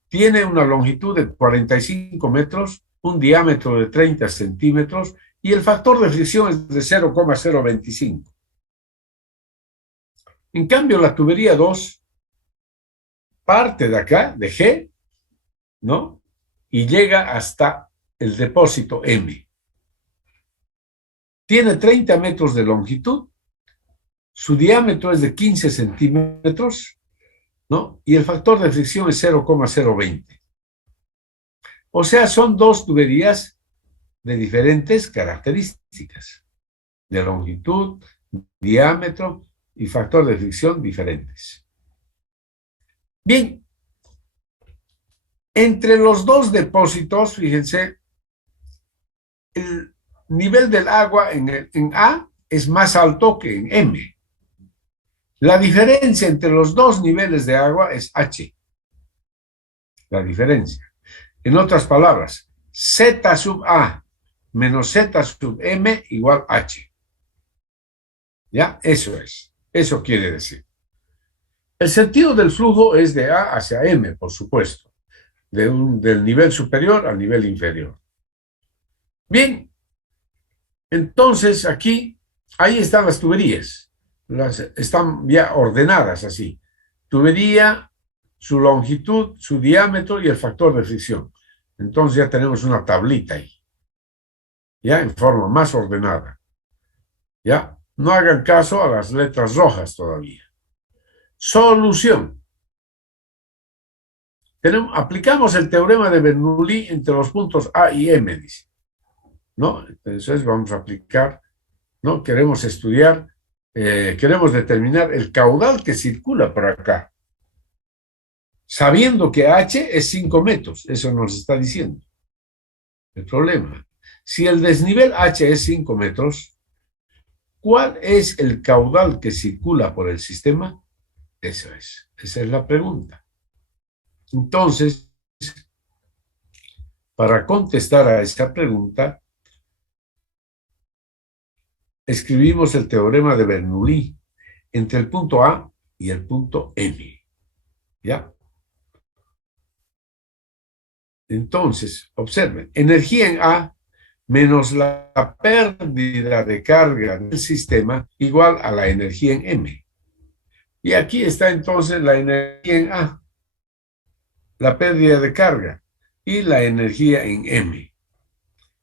Tiene una longitud de 45 metros, un diámetro de 30 centímetros y el factor de fricción es de 0,025. En cambio, la tubería 2 parte de acá, de G, ¿no? Y llega hasta el depósito M. Tiene 30 metros de longitud, su diámetro es de 15 centímetros, ¿no? Y el factor de fricción es 0,020. O sea, son dos tuberías de diferentes características, de longitud, diámetro y factor de fricción diferentes. Bien, entre los dos depósitos, fíjense, el nivel del agua en A es más alto que en M. La diferencia entre los dos niveles de agua es H. La diferencia. En otras palabras, Z sub A menos Z sub M igual H. ¿Ya? Eso es. Eso quiere decir. El sentido del flujo es de A hacia M, por supuesto. Del nivel superior al nivel inferior. Bien. Entonces, aquí, ahí están las tuberías. Están ya ordenadas así. Tubería, su longitud, su diámetro y el factor de fricción. Entonces ya tenemos una tablita ahí. Ya en forma más ordenada. Ya, no hagan caso a las letras rojas todavía. Solución. Aplicamos el teorema de Bernoulli entre los puntos A y M, dice. ¿No? Entonces vamos a aplicar, ¿no? Queremos estudiar, queremos determinar el caudal que circula por acá. Sabiendo que H es 5 metros, eso nos está diciendo. El problema, si el desnivel H es 5 metros, ¿cuál es el caudal que circula por el sistema? Eso es, esa es la pregunta. Entonces, para contestar a esta pregunta, escribimos el teorema de Bernoulli entre el punto A y el punto M. ¿Ya? Entonces, observen, energía en A menos la pérdida de carga del sistema igual a la energía en M. Y aquí está entonces la energía en A, la pérdida de carga y la energía en M.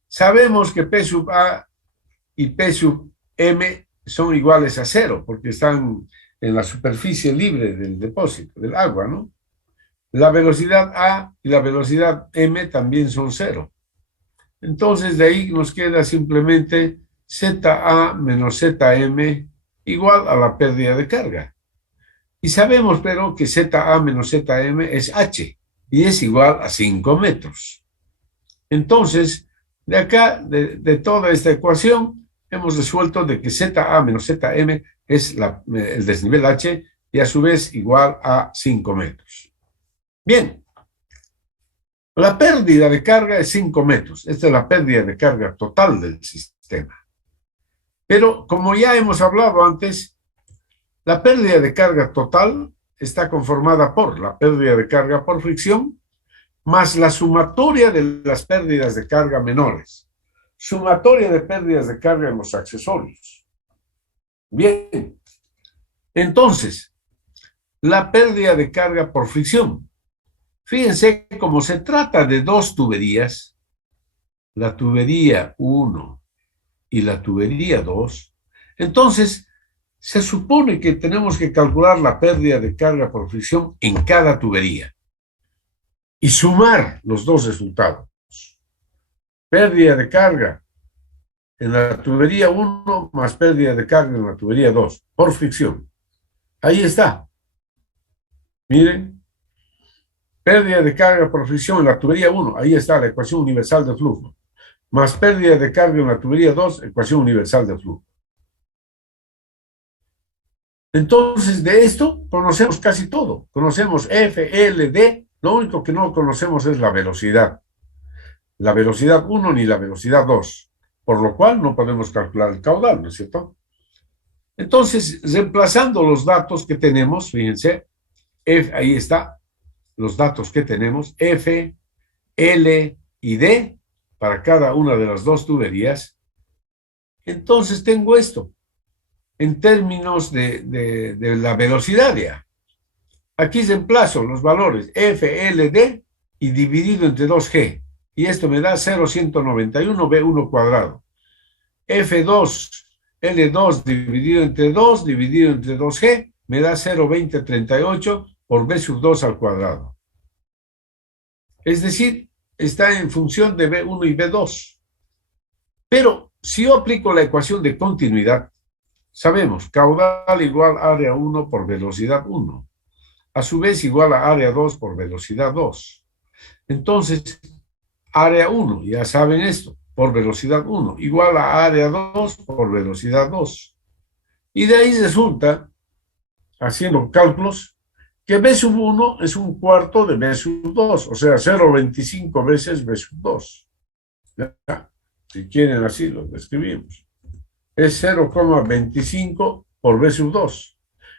Sabemos que P sub A y P sub M son iguales a cero porque están en la superficie libre del depósito, del agua, ¿no? La velocidad A y la velocidad M también son cero. Entonces de ahí nos queda simplemente ZA menos ZM igual a la pérdida de carga. Y sabemos pero que ZA menos ZM es H y es igual a 5 metros. Entonces, de acá, de toda esta ecuación, hemos resuelto de que ZA menos ZM es el desnivel H y a su vez igual a 5 metros. Bien, la pérdida de carga es 5 metros. Esta es la pérdida de carga total del sistema. Pero como ya hemos hablado antes, la pérdida de carga total está conformada por la pérdida de carga por fricción más la sumatoria de las pérdidas de carga menores. Sumatoria de pérdidas de carga en los accesorios. Bien, entonces, la pérdida de carga por fricción. Fíjense, como se trata de dos tuberías, la tubería 1 y la tubería 2, entonces se supone que tenemos que calcular la pérdida de carga por fricción en cada tubería y sumar los dos resultados. Pérdida de carga en la tubería 1 más pérdida de carga en la tubería 2 por fricción. Ahí está. Miren, pérdida de carga por fricción en la tubería 1, ahí está la ecuación universal de flujo, más pérdida de carga en la tubería 2, ecuación universal de flujo. Entonces, de esto conocemos casi todo. Conocemos F, L, D, lo único que no conocemos es la velocidad. La velocidad 1 ni la velocidad 2, por lo cual no podemos calcular el caudal, ¿no es cierto? Entonces, reemplazando los datos que tenemos, fíjense, F, ahí está, los datos que tenemos, F, L y D, para cada una de las dos tuberías. Entonces tengo esto, en términos de la velocidad ya. Aquí reemplazo los valores F, L, D y dividido entre 2G. Y esto me da 0,191 V1 cuadrado. F2, L2 dividido entre 2, dividido entre 2G, me da 0,2038 por V sub 2 al cuadrado. Es decir, está en función de V1 y V2. Pero si yo aplico la ecuación de continuidad, sabemos caudal igual a área 1 por velocidad 1. A su vez igual a área 2 por velocidad 2. Entonces, área 1, ya saben esto, por velocidad 1, igual a área 2 por velocidad 2. Y de ahí resulta, haciendo cálculos, que B sub 1 es un cuarto de B sub 2, o sea, 0,25 veces B sub 2. ¿Ya? Si quieren así lo describimos. Es 0,25 por B sub 2.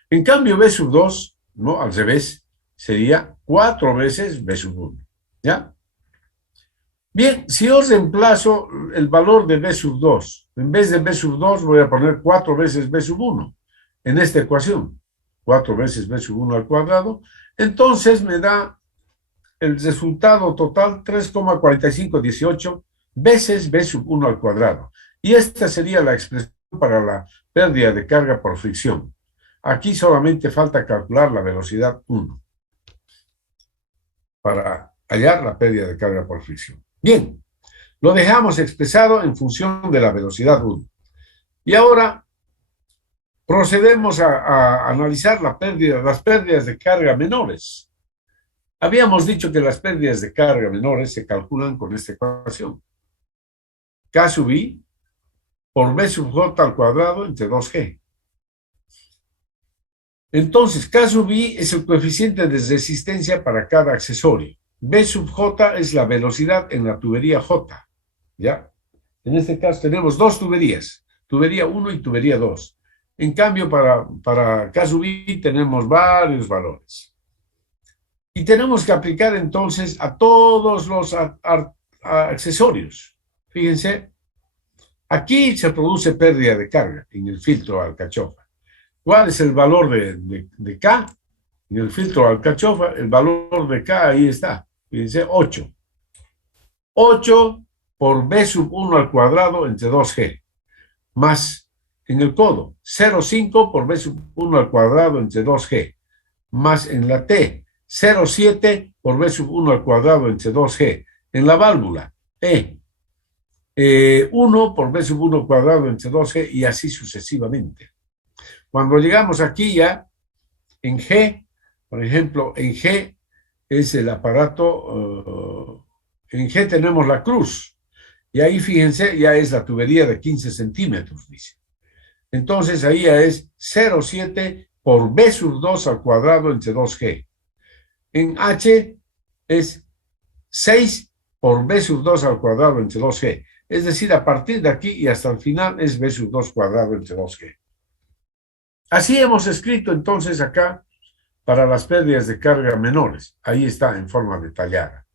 En cambio, B sub 2, no, al revés, sería 4 veces B sub 1. ¿Ya? Bien, si yo reemplazo el valor de B sub 2, en vez de B sub 2 voy a poner 4 veces B sub 1 en esta ecuación. 4 veces B sub 1 al cuadrado. Entonces me da el resultado total 3,4518 veces B sub 1 al cuadrado. Y esta sería la expresión para la pérdida de carga por fricción. Aquí solamente falta calcular la velocidad 1 para hallar la pérdida de carga por fricción. Bien, lo dejamos expresado en función de la velocidad 1. Y ahora procedemos a analizar las pérdidas de carga menores. Habíamos dicho que las pérdidas de carga menores se calculan con esta ecuación. K sub I por B sub J al cuadrado entre 2G. Entonces, K sub I es el coeficiente de resistencia para cada accesorio. B sub J es la velocidad en la tubería J. ¿Ya? En este caso tenemos dos tuberías, tubería 1 y tubería 2. En cambio, para K sub I tenemos varios valores. Y tenemos que aplicar entonces a todos los accesorios. Fíjense, aquí se produce pérdida de carga en el filtro alcachofa. ¿Cuál es el valor de K? En el filtro alcachofa, el valor de K ahí está. Fíjense, 8. 8 por B sub 1 al cuadrado entre 2G. Más en el codo, 0,5 por B sub 1 al cuadrado entre 2G. Más en la T, 0,7 por B sub 1 al cuadrado entre 2G. En la válvula, 1 por B sub 1 al cuadrado entre 2G y así sucesivamente. Cuando llegamos aquí ya, en G, por ejemplo, en G es el aparato, en G tenemos la cruz, y ahí fíjense, ya es la tubería de 15 centímetros, dice. Entonces ahí ya es 0,7 por B sub 2 al cuadrado entre 2G. En H es 6 por B sub 2 al cuadrado entre 2G. Es decir, a partir de aquí y hasta el final es B sub 2 cuadrado entre 2G. Así hemos escrito entonces acá para las pérdidas de carga menores. Ahí está en forma detallada.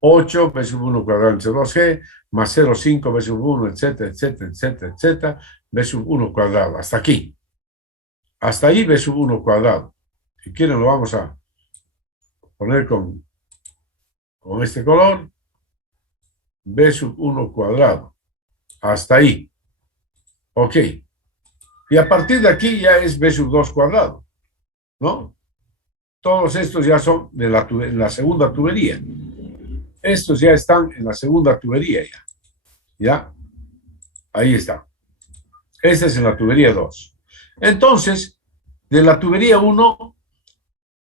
8 B sub 1 cuadrado entre 2G, más 0,5 B sub 1, etcétera, etcétera, etcétera, etcétera, B sub 1 cuadrado. Hasta aquí. Hasta ahí B sub 1 cuadrado. Si quieren lo vamos a poner con este color. B sub 1 cuadrado. Hasta ahí. Ok. Y a partir de aquí ya es B sub 2 cuadrado, ¿no? Todos estos ya son de en la segunda tubería. Estos ya están en la segunda tubería ya. ¿Ya? Ahí está. Esta es en la tubería 2. Entonces, de la tubería 1,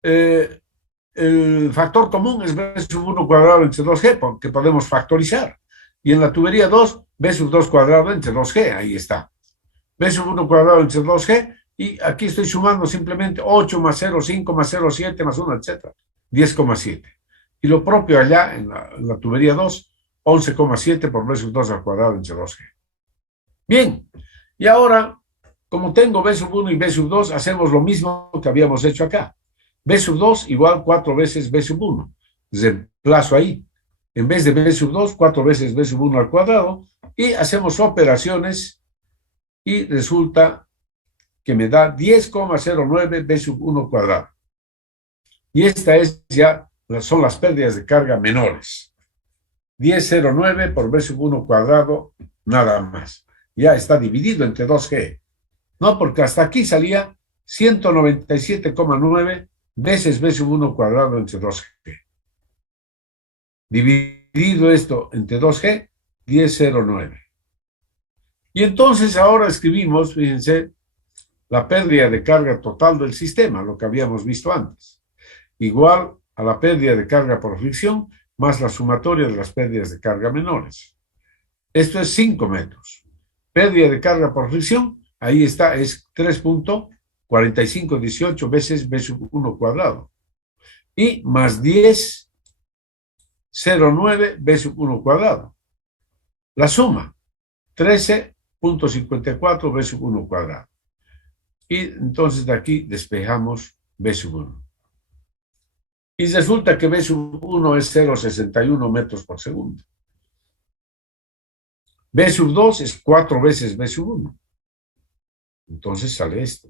el factor común es B sub 1 cuadrado entre 2G, porque podemos factorizar. Y en la tubería 2, B sub 2 cuadrado entre 2G, ahí está. B sub 1 cuadrado entre 2G, y aquí estoy sumando simplemente 8 más 0, 5 más 0, 7 más 1, etc. 10,7. Y lo propio allá en la tubería 2, 11,7 por B sub 2 al cuadrado entre 2G. Bien, y ahora, como tengo B sub 1 y B sub 2, hacemos lo mismo que habíamos hecho acá. B sub 2 igual 4 veces B sub 1. Reemplazo ahí. En vez de B sub 2, 4 veces B sub 1 al cuadrado, y hacemos operaciones, y resulta que me da 10,09 B sub 1 cuadrado. Y esta es ya, son las pérdidas de carga menores. 10,09 por B sub 1 cuadrado, nada más. Ya está dividido entre 2G. No, porque hasta aquí salía 197,9 veces B sub 1 cuadrado entre 2G. Dividido esto entre 2G, 10,09. Y entonces ahora escribimos, fíjense, la pérdida de carga total del sistema, lo que habíamos visto antes, igual a la pérdida de carga por fricción más la sumatoria de las pérdidas de carga menores. Esto es 5 metros. Pérdida de carga por fricción, ahí está, es 3,4518 veces B sub 1 cuadrado. Y más 10,09 B sub 1 cuadrado. La suma, 13,54 B sub 1 cuadrado. Y entonces de aquí despejamos B sub 1. Y resulta que B sub 1 es 0,61 metros por segundo. B sub 2 es 4 veces B sub 1. Entonces sale esto.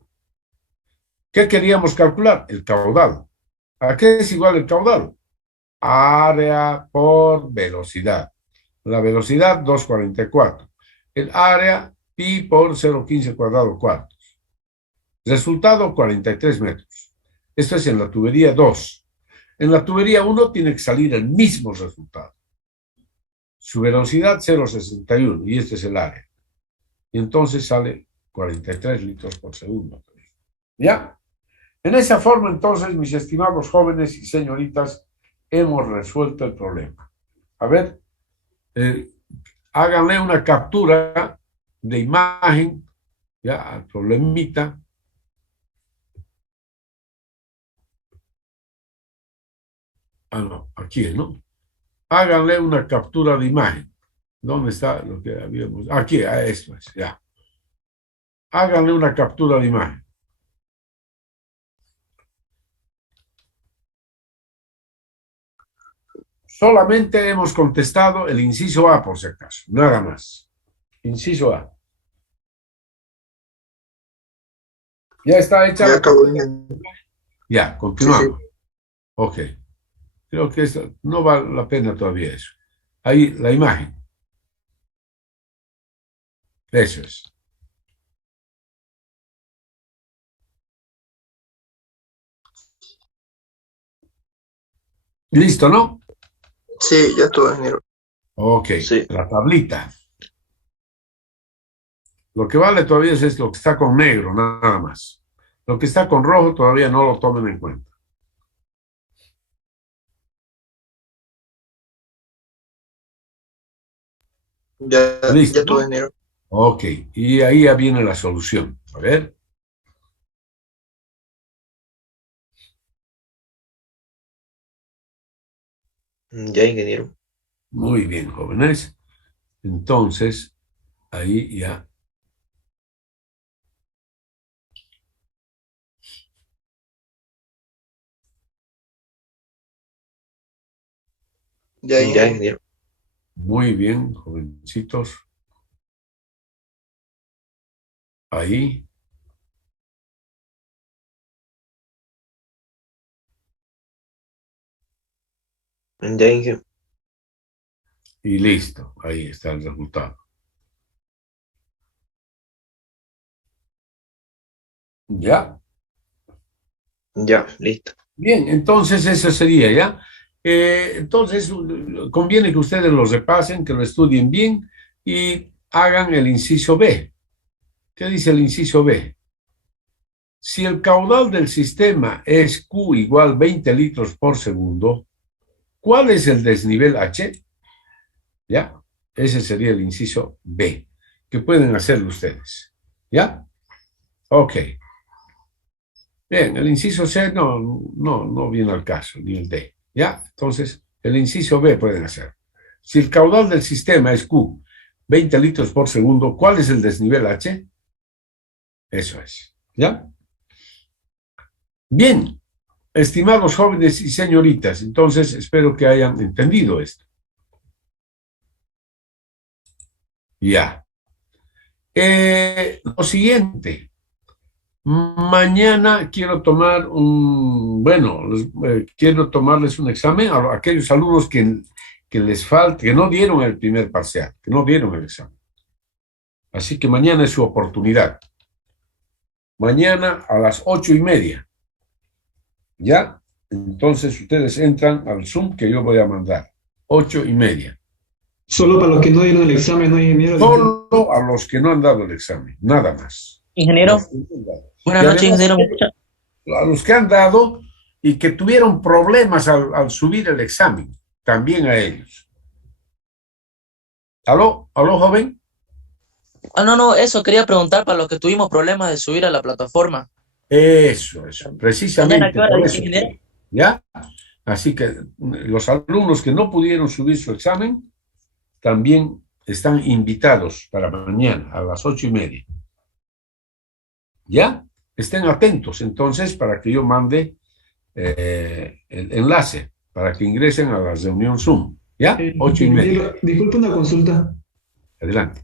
¿Qué queríamos calcular? El caudal. ¿A qué es igual el caudal? Área por velocidad. La velocidad 2,44. El área pi por 0,15 cuadrado cuartos. Resultado 43 metros. Esto es en la tubería 2. En la tubería 1 tiene que salir el mismo resultado. Su velocidad 0,61 y este es el área. Y entonces sale 43 litros por segundo. ¿Ya? En esa forma, entonces, mis estimados jóvenes y señoritas, hemos resuelto el problema. A ver, háganle una captura de imagen, ya, al problemita. Ah, no, aquí, ¿no? Háganle una captura de imagen. ¿Dónde está lo que habíamos? Aquí, a esto es, ya. Háganle una captura de imagen. Solamente hemos contestado el inciso A, por si acaso, nada más. Inciso A. ¿Ya está hecha Ya la acabó. captura? Ya, Sí, sí. continuamos. Ok. Creo que eso, no vale la pena todavía eso. Ahí, la imagen. Eso es. ¿Listo, no? Sí, ya estuvo, ingeniero. Ok. Sí. La tablita. Lo que vale todavía es lo que está con negro, nada más. Lo que está con rojo todavía no lo tomen en cuenta. Ya ¿Listo, estuvo, no? ingeniero. Ok. Y ahí ya viene la solución. A ver. Ya, ingeniero. Muy bien, jóvenes. Entonces, ahí ya. Ya, ingeniero. Muy bien, jovencitos. Ahí. Ya, ingeniero. Y listo, ahí está el resultado. ¿Ya? Ya, listo. Bien, entonces eso sería, ¿ya? Entonces, conviene que ustedes lo repasen, que lo estudien bien y hagan el inciso B. ¿Qué dice el inciso B? Si el caudal del sistema es Q igual 20 litros por segundo, ¿cuál es el desnivel H? ¿Ya? Ese sería el inciso B, que pueden hacerlo ustedes. ¿Ya? Ok. Bien, el inciso C no viene al caso, ni el D. ¿Ya? Entonces, el inciso B pueden hacer. Si el caudal del sistema es Q, 20 litros por segundo, ¿cuál es el desnivel H? Eso es. ¿Ya? Bien, estimados jóvenes y señoritas, entonces espero que hayan entendido esto. Ya. Lo siguiente. Mañana quiero tomar quiero tomarles un examen a aquellos alumnos que les falta, que no dieron el primer parcial, que no dieron el examen. Así que mañana es su oportunidad. Mañana a las 8:30. ¿Ya? Entonces ustedes entran al Zoom que yo voy a mandar. 8:30. Solo para los que no dieron el examen, no hay dinero. Solo a los que no han dado el examen, nada más. Ingeniero, buenas noches, ingeniero. A los que han dado y que tuvieron problemas al subir el examen, también a ellos. ¿Aló? ¿Aló, joven? No, eso quería preguntar para los que tuvimos problemas de subir a la plataforma. Eso, precisamente. Mañana, ¿qué hora por dice, eso. ingeniero? ¿Ya? Así que los alumnos que no pudieron subir su examen también están invitados para mañana a las 8:30. ¿Ya? Estén atentos entonces para que yo mande el enlace para que ingresen a la reunión Zoom. ¿Ya? 8:30. Disculpe una consulta. Adelante.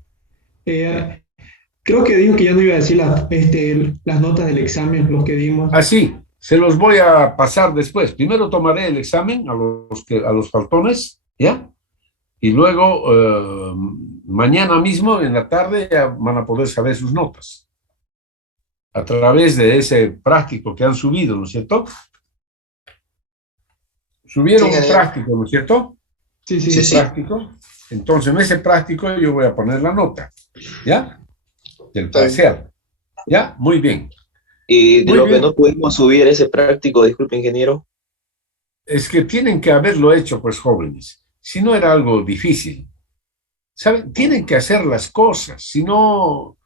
Creo que dijo que ya no iba a decir las notas del examen, los que dimos. Así, se los voy a pasar después. Primero tomaré el examen a los faltones, ¿ya? Y luego, mañana mismo, en la tarde, ya van a poder saber sus notas. A través de ese práctico que han subido, ¿no es cierto? Subieron un práctico, ¿no es cierto? Sí. Práctico. Entonces, en ese práctico yo voy a poner la nota, ¿ya? Del parcial. ¿Ya? Muy bien. Y de Muy lo bien. que no pudimos subir ese práctico, disculpe, ingeniero. Es que tienen que haberlo hecho, pues, jóvenes. Si no era algo difícil. ¿Saben? Tienen que hacer las cosas. Si no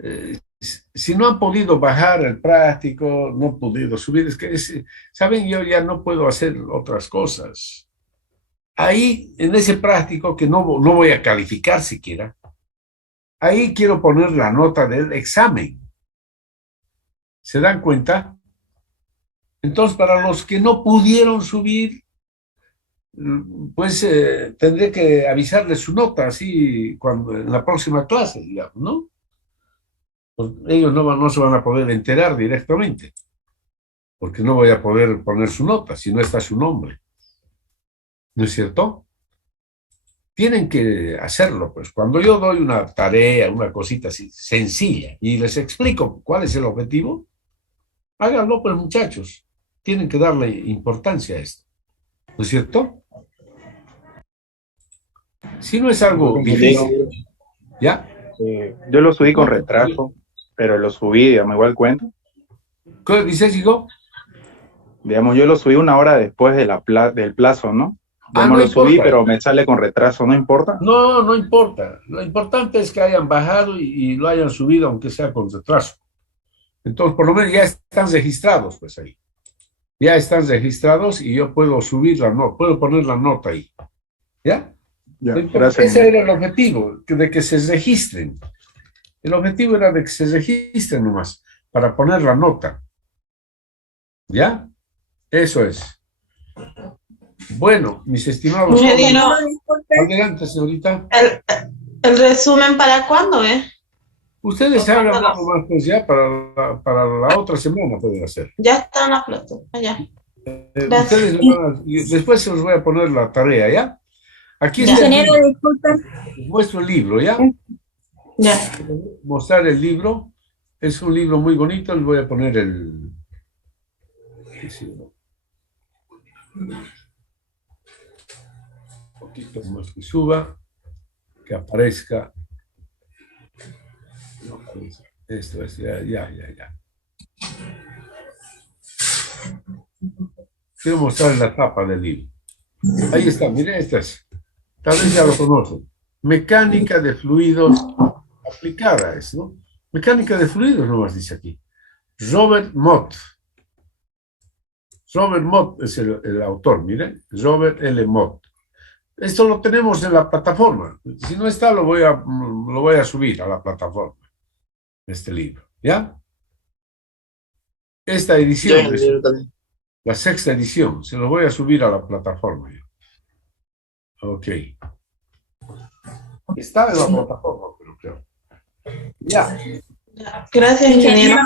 han podido bajar el práctico, no han podido subir, ¿saben? Yo ya no puedo hacer otras cosas. Ahí, en ese práctico, que no voy a calificar siquiera, ahí quiero poner la nota del examen. ¿Se dan cuenta? Entonces, para los que no pudieron subir, pues tendré que avisarles su nota, así, en la próxima clase, digamos, ¿no? Pues ellos no se van a poder enterar directamente, porque no voy a poder poner su nota si no está su nombre. ¿No es cierto? Tienen que hacerlo, pues. Cuando yo doy una tarea, una cosita así, sencilla, y les explico cuál es el objetivo, háganlo, pues, muchachos. Tienen que darle importancia a esto. ¿No es cierto? Si no es algo difícil, ¿ya? Yo lo subí con retraso, pero lo subí, digamos, igual cuento. ¿Qué dices, hijo? Digamos, yo lo subí una hora después del plazo, ¿no? Digamos, no lo subí, importa. pero me sale con retraso, ¿no importa? No importa. Lo importante es que hayan bajado y lo hayan subido, aunque sea con retraso. Entonces, por lo menos ya están registrados, pues ahí. Ya están registrados y yo puedo subir la nota, puedo poner la nota ahí. ¿Ya? Ya, gracias. Ese era el objetivo, de que se registren. El objetivo era de que se registren nomás, para poner la nota. ¿Ya? Eso es. Bueno, mis estimados. Adelante, señorita. ¿El resumen para cuándo, Ustedes hagan algo más, pues ya para la otra semana pueden hacer. Ya está en la plataforma, ya. Ustedes después se los voy a poner la tarea, ¿ya? Aquí está el Ingeniero, libro, disculpe. muestro el libro, ¿ya? Ya. Mostrar el libro. Es un libro muy bonito. Les voy a poner un poquito más que suba, que aparezca. No aparece. Esto es, ya. Quiero mostrar la tapa del libro. Ahí está, miren, esta es. Tal vez ya lo conocen. Mecánica de fluidos aplicada, es, ¿no? Mecánica de fluidos, nomás dice aquí. Robert Mott. Robert Mott es el autor, miren. Robert L. Mott. Esto lo tenemos en la plataforma. Si no está, lo voy a subir a la plataforma. Este libro, ¿ya? Esta edición, Ya, ingeniero, también. la sexta edición, se lo voy a subir a la plataforma. Ok. Está en la plataforma, pero creo. Ya. Gracias, ingeniero. Ingeniero,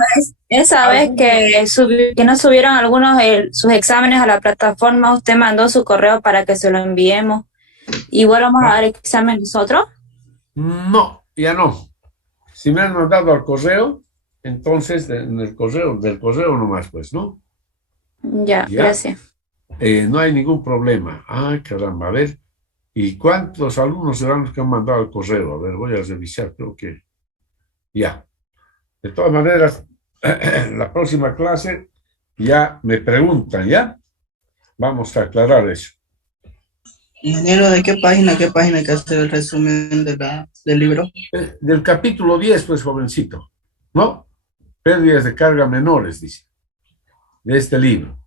esa vez que no subieron algunos sus exámenes a la plataforma, usted mandó su correo para que se lo enviemos. ¿Igual vamos a dar examen nosotros? No, ya no. Si me han mandado al correo, entonces del correo nomás, pues, ¿no? Ya, Ya. gracias. No hay ningún problema. Ay, caramba, a ver. ¿Y cuántos alumnos serán los que han mandado al correo? A ver, voy a revisar, creo que ya. De todas maneras, la próxima clase ya me preguntan, ¿ya? Vamos a aclarar eso. Ingeniero, ¿de qué página hay que hacer el resumen del libro? Del capítulo 10, pues, jovencito, ¿no? Pérdidas de carga menores, dice, de este libro.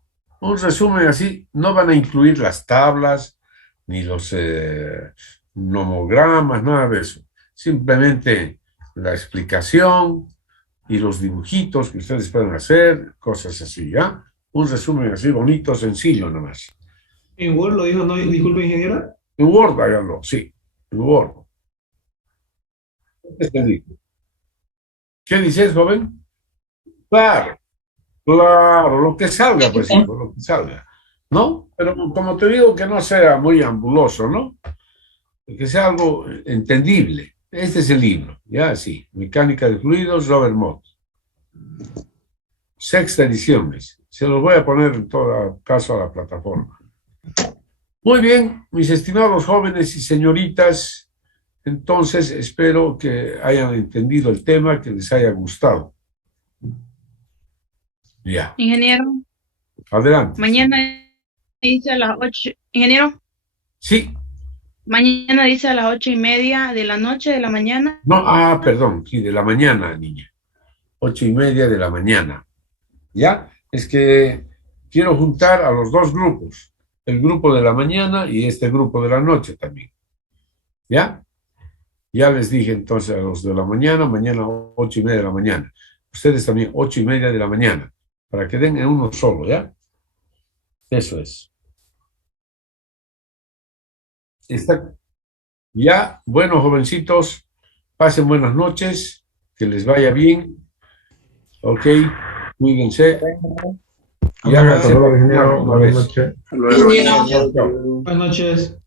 Un resumen así, no van a incluir las tablas, ni los nomogramas, nada de eso. Simplemente la explicación y los dibujitos que ustedes pueden hacer, cosas así, ¿ya? Un resumen así bonito, sencillo nomás. ¿En Word lo dijo? No, disculpe, ingeniera. En Word, háganlo, sí, en Word. ¿Qué dices, joven? Claro, lo que salga, pues, hijo, lo que salga, ¿no? Pero como te digo, que no sea muy ambuloso, ¿no? Que sea algo entendible. Este es el libro, ya, sí, Mecánica de Fluidos, Robert Mott. Sexta edición, se los voy a poner en todo caso a la plataforma. Muy bien, mis estimados jóvenes y señoritas, entonces espero que hayan entendido el tema, que les haya gustado. Ya. Ingeniero, Adelante. mañana dice a las 8. Ingeniero, Sí. mañana dice a las 8:30 de la noche, de la mañana. No, perdón, sí, de la mañana, niña. 8:30 de la mañana. ¿Ya? Es que quiero juntar a los dos grupos. El grupo de la mañana y este grupo de la noche también. ¿Ya? Ya les dije entonces a los de la mañana, 8:30 de la mañana. Ustedes también, 8:30 de la mañana. Para que den en uno solo, ¿ya? Eso es. Está. Ya, bueno, jovencitos, pasen buenas noches, que les vaya bien. Ok, cuídense. Y háganse una vez. Luego, Ingeniero. ingeniero. Buenas noches.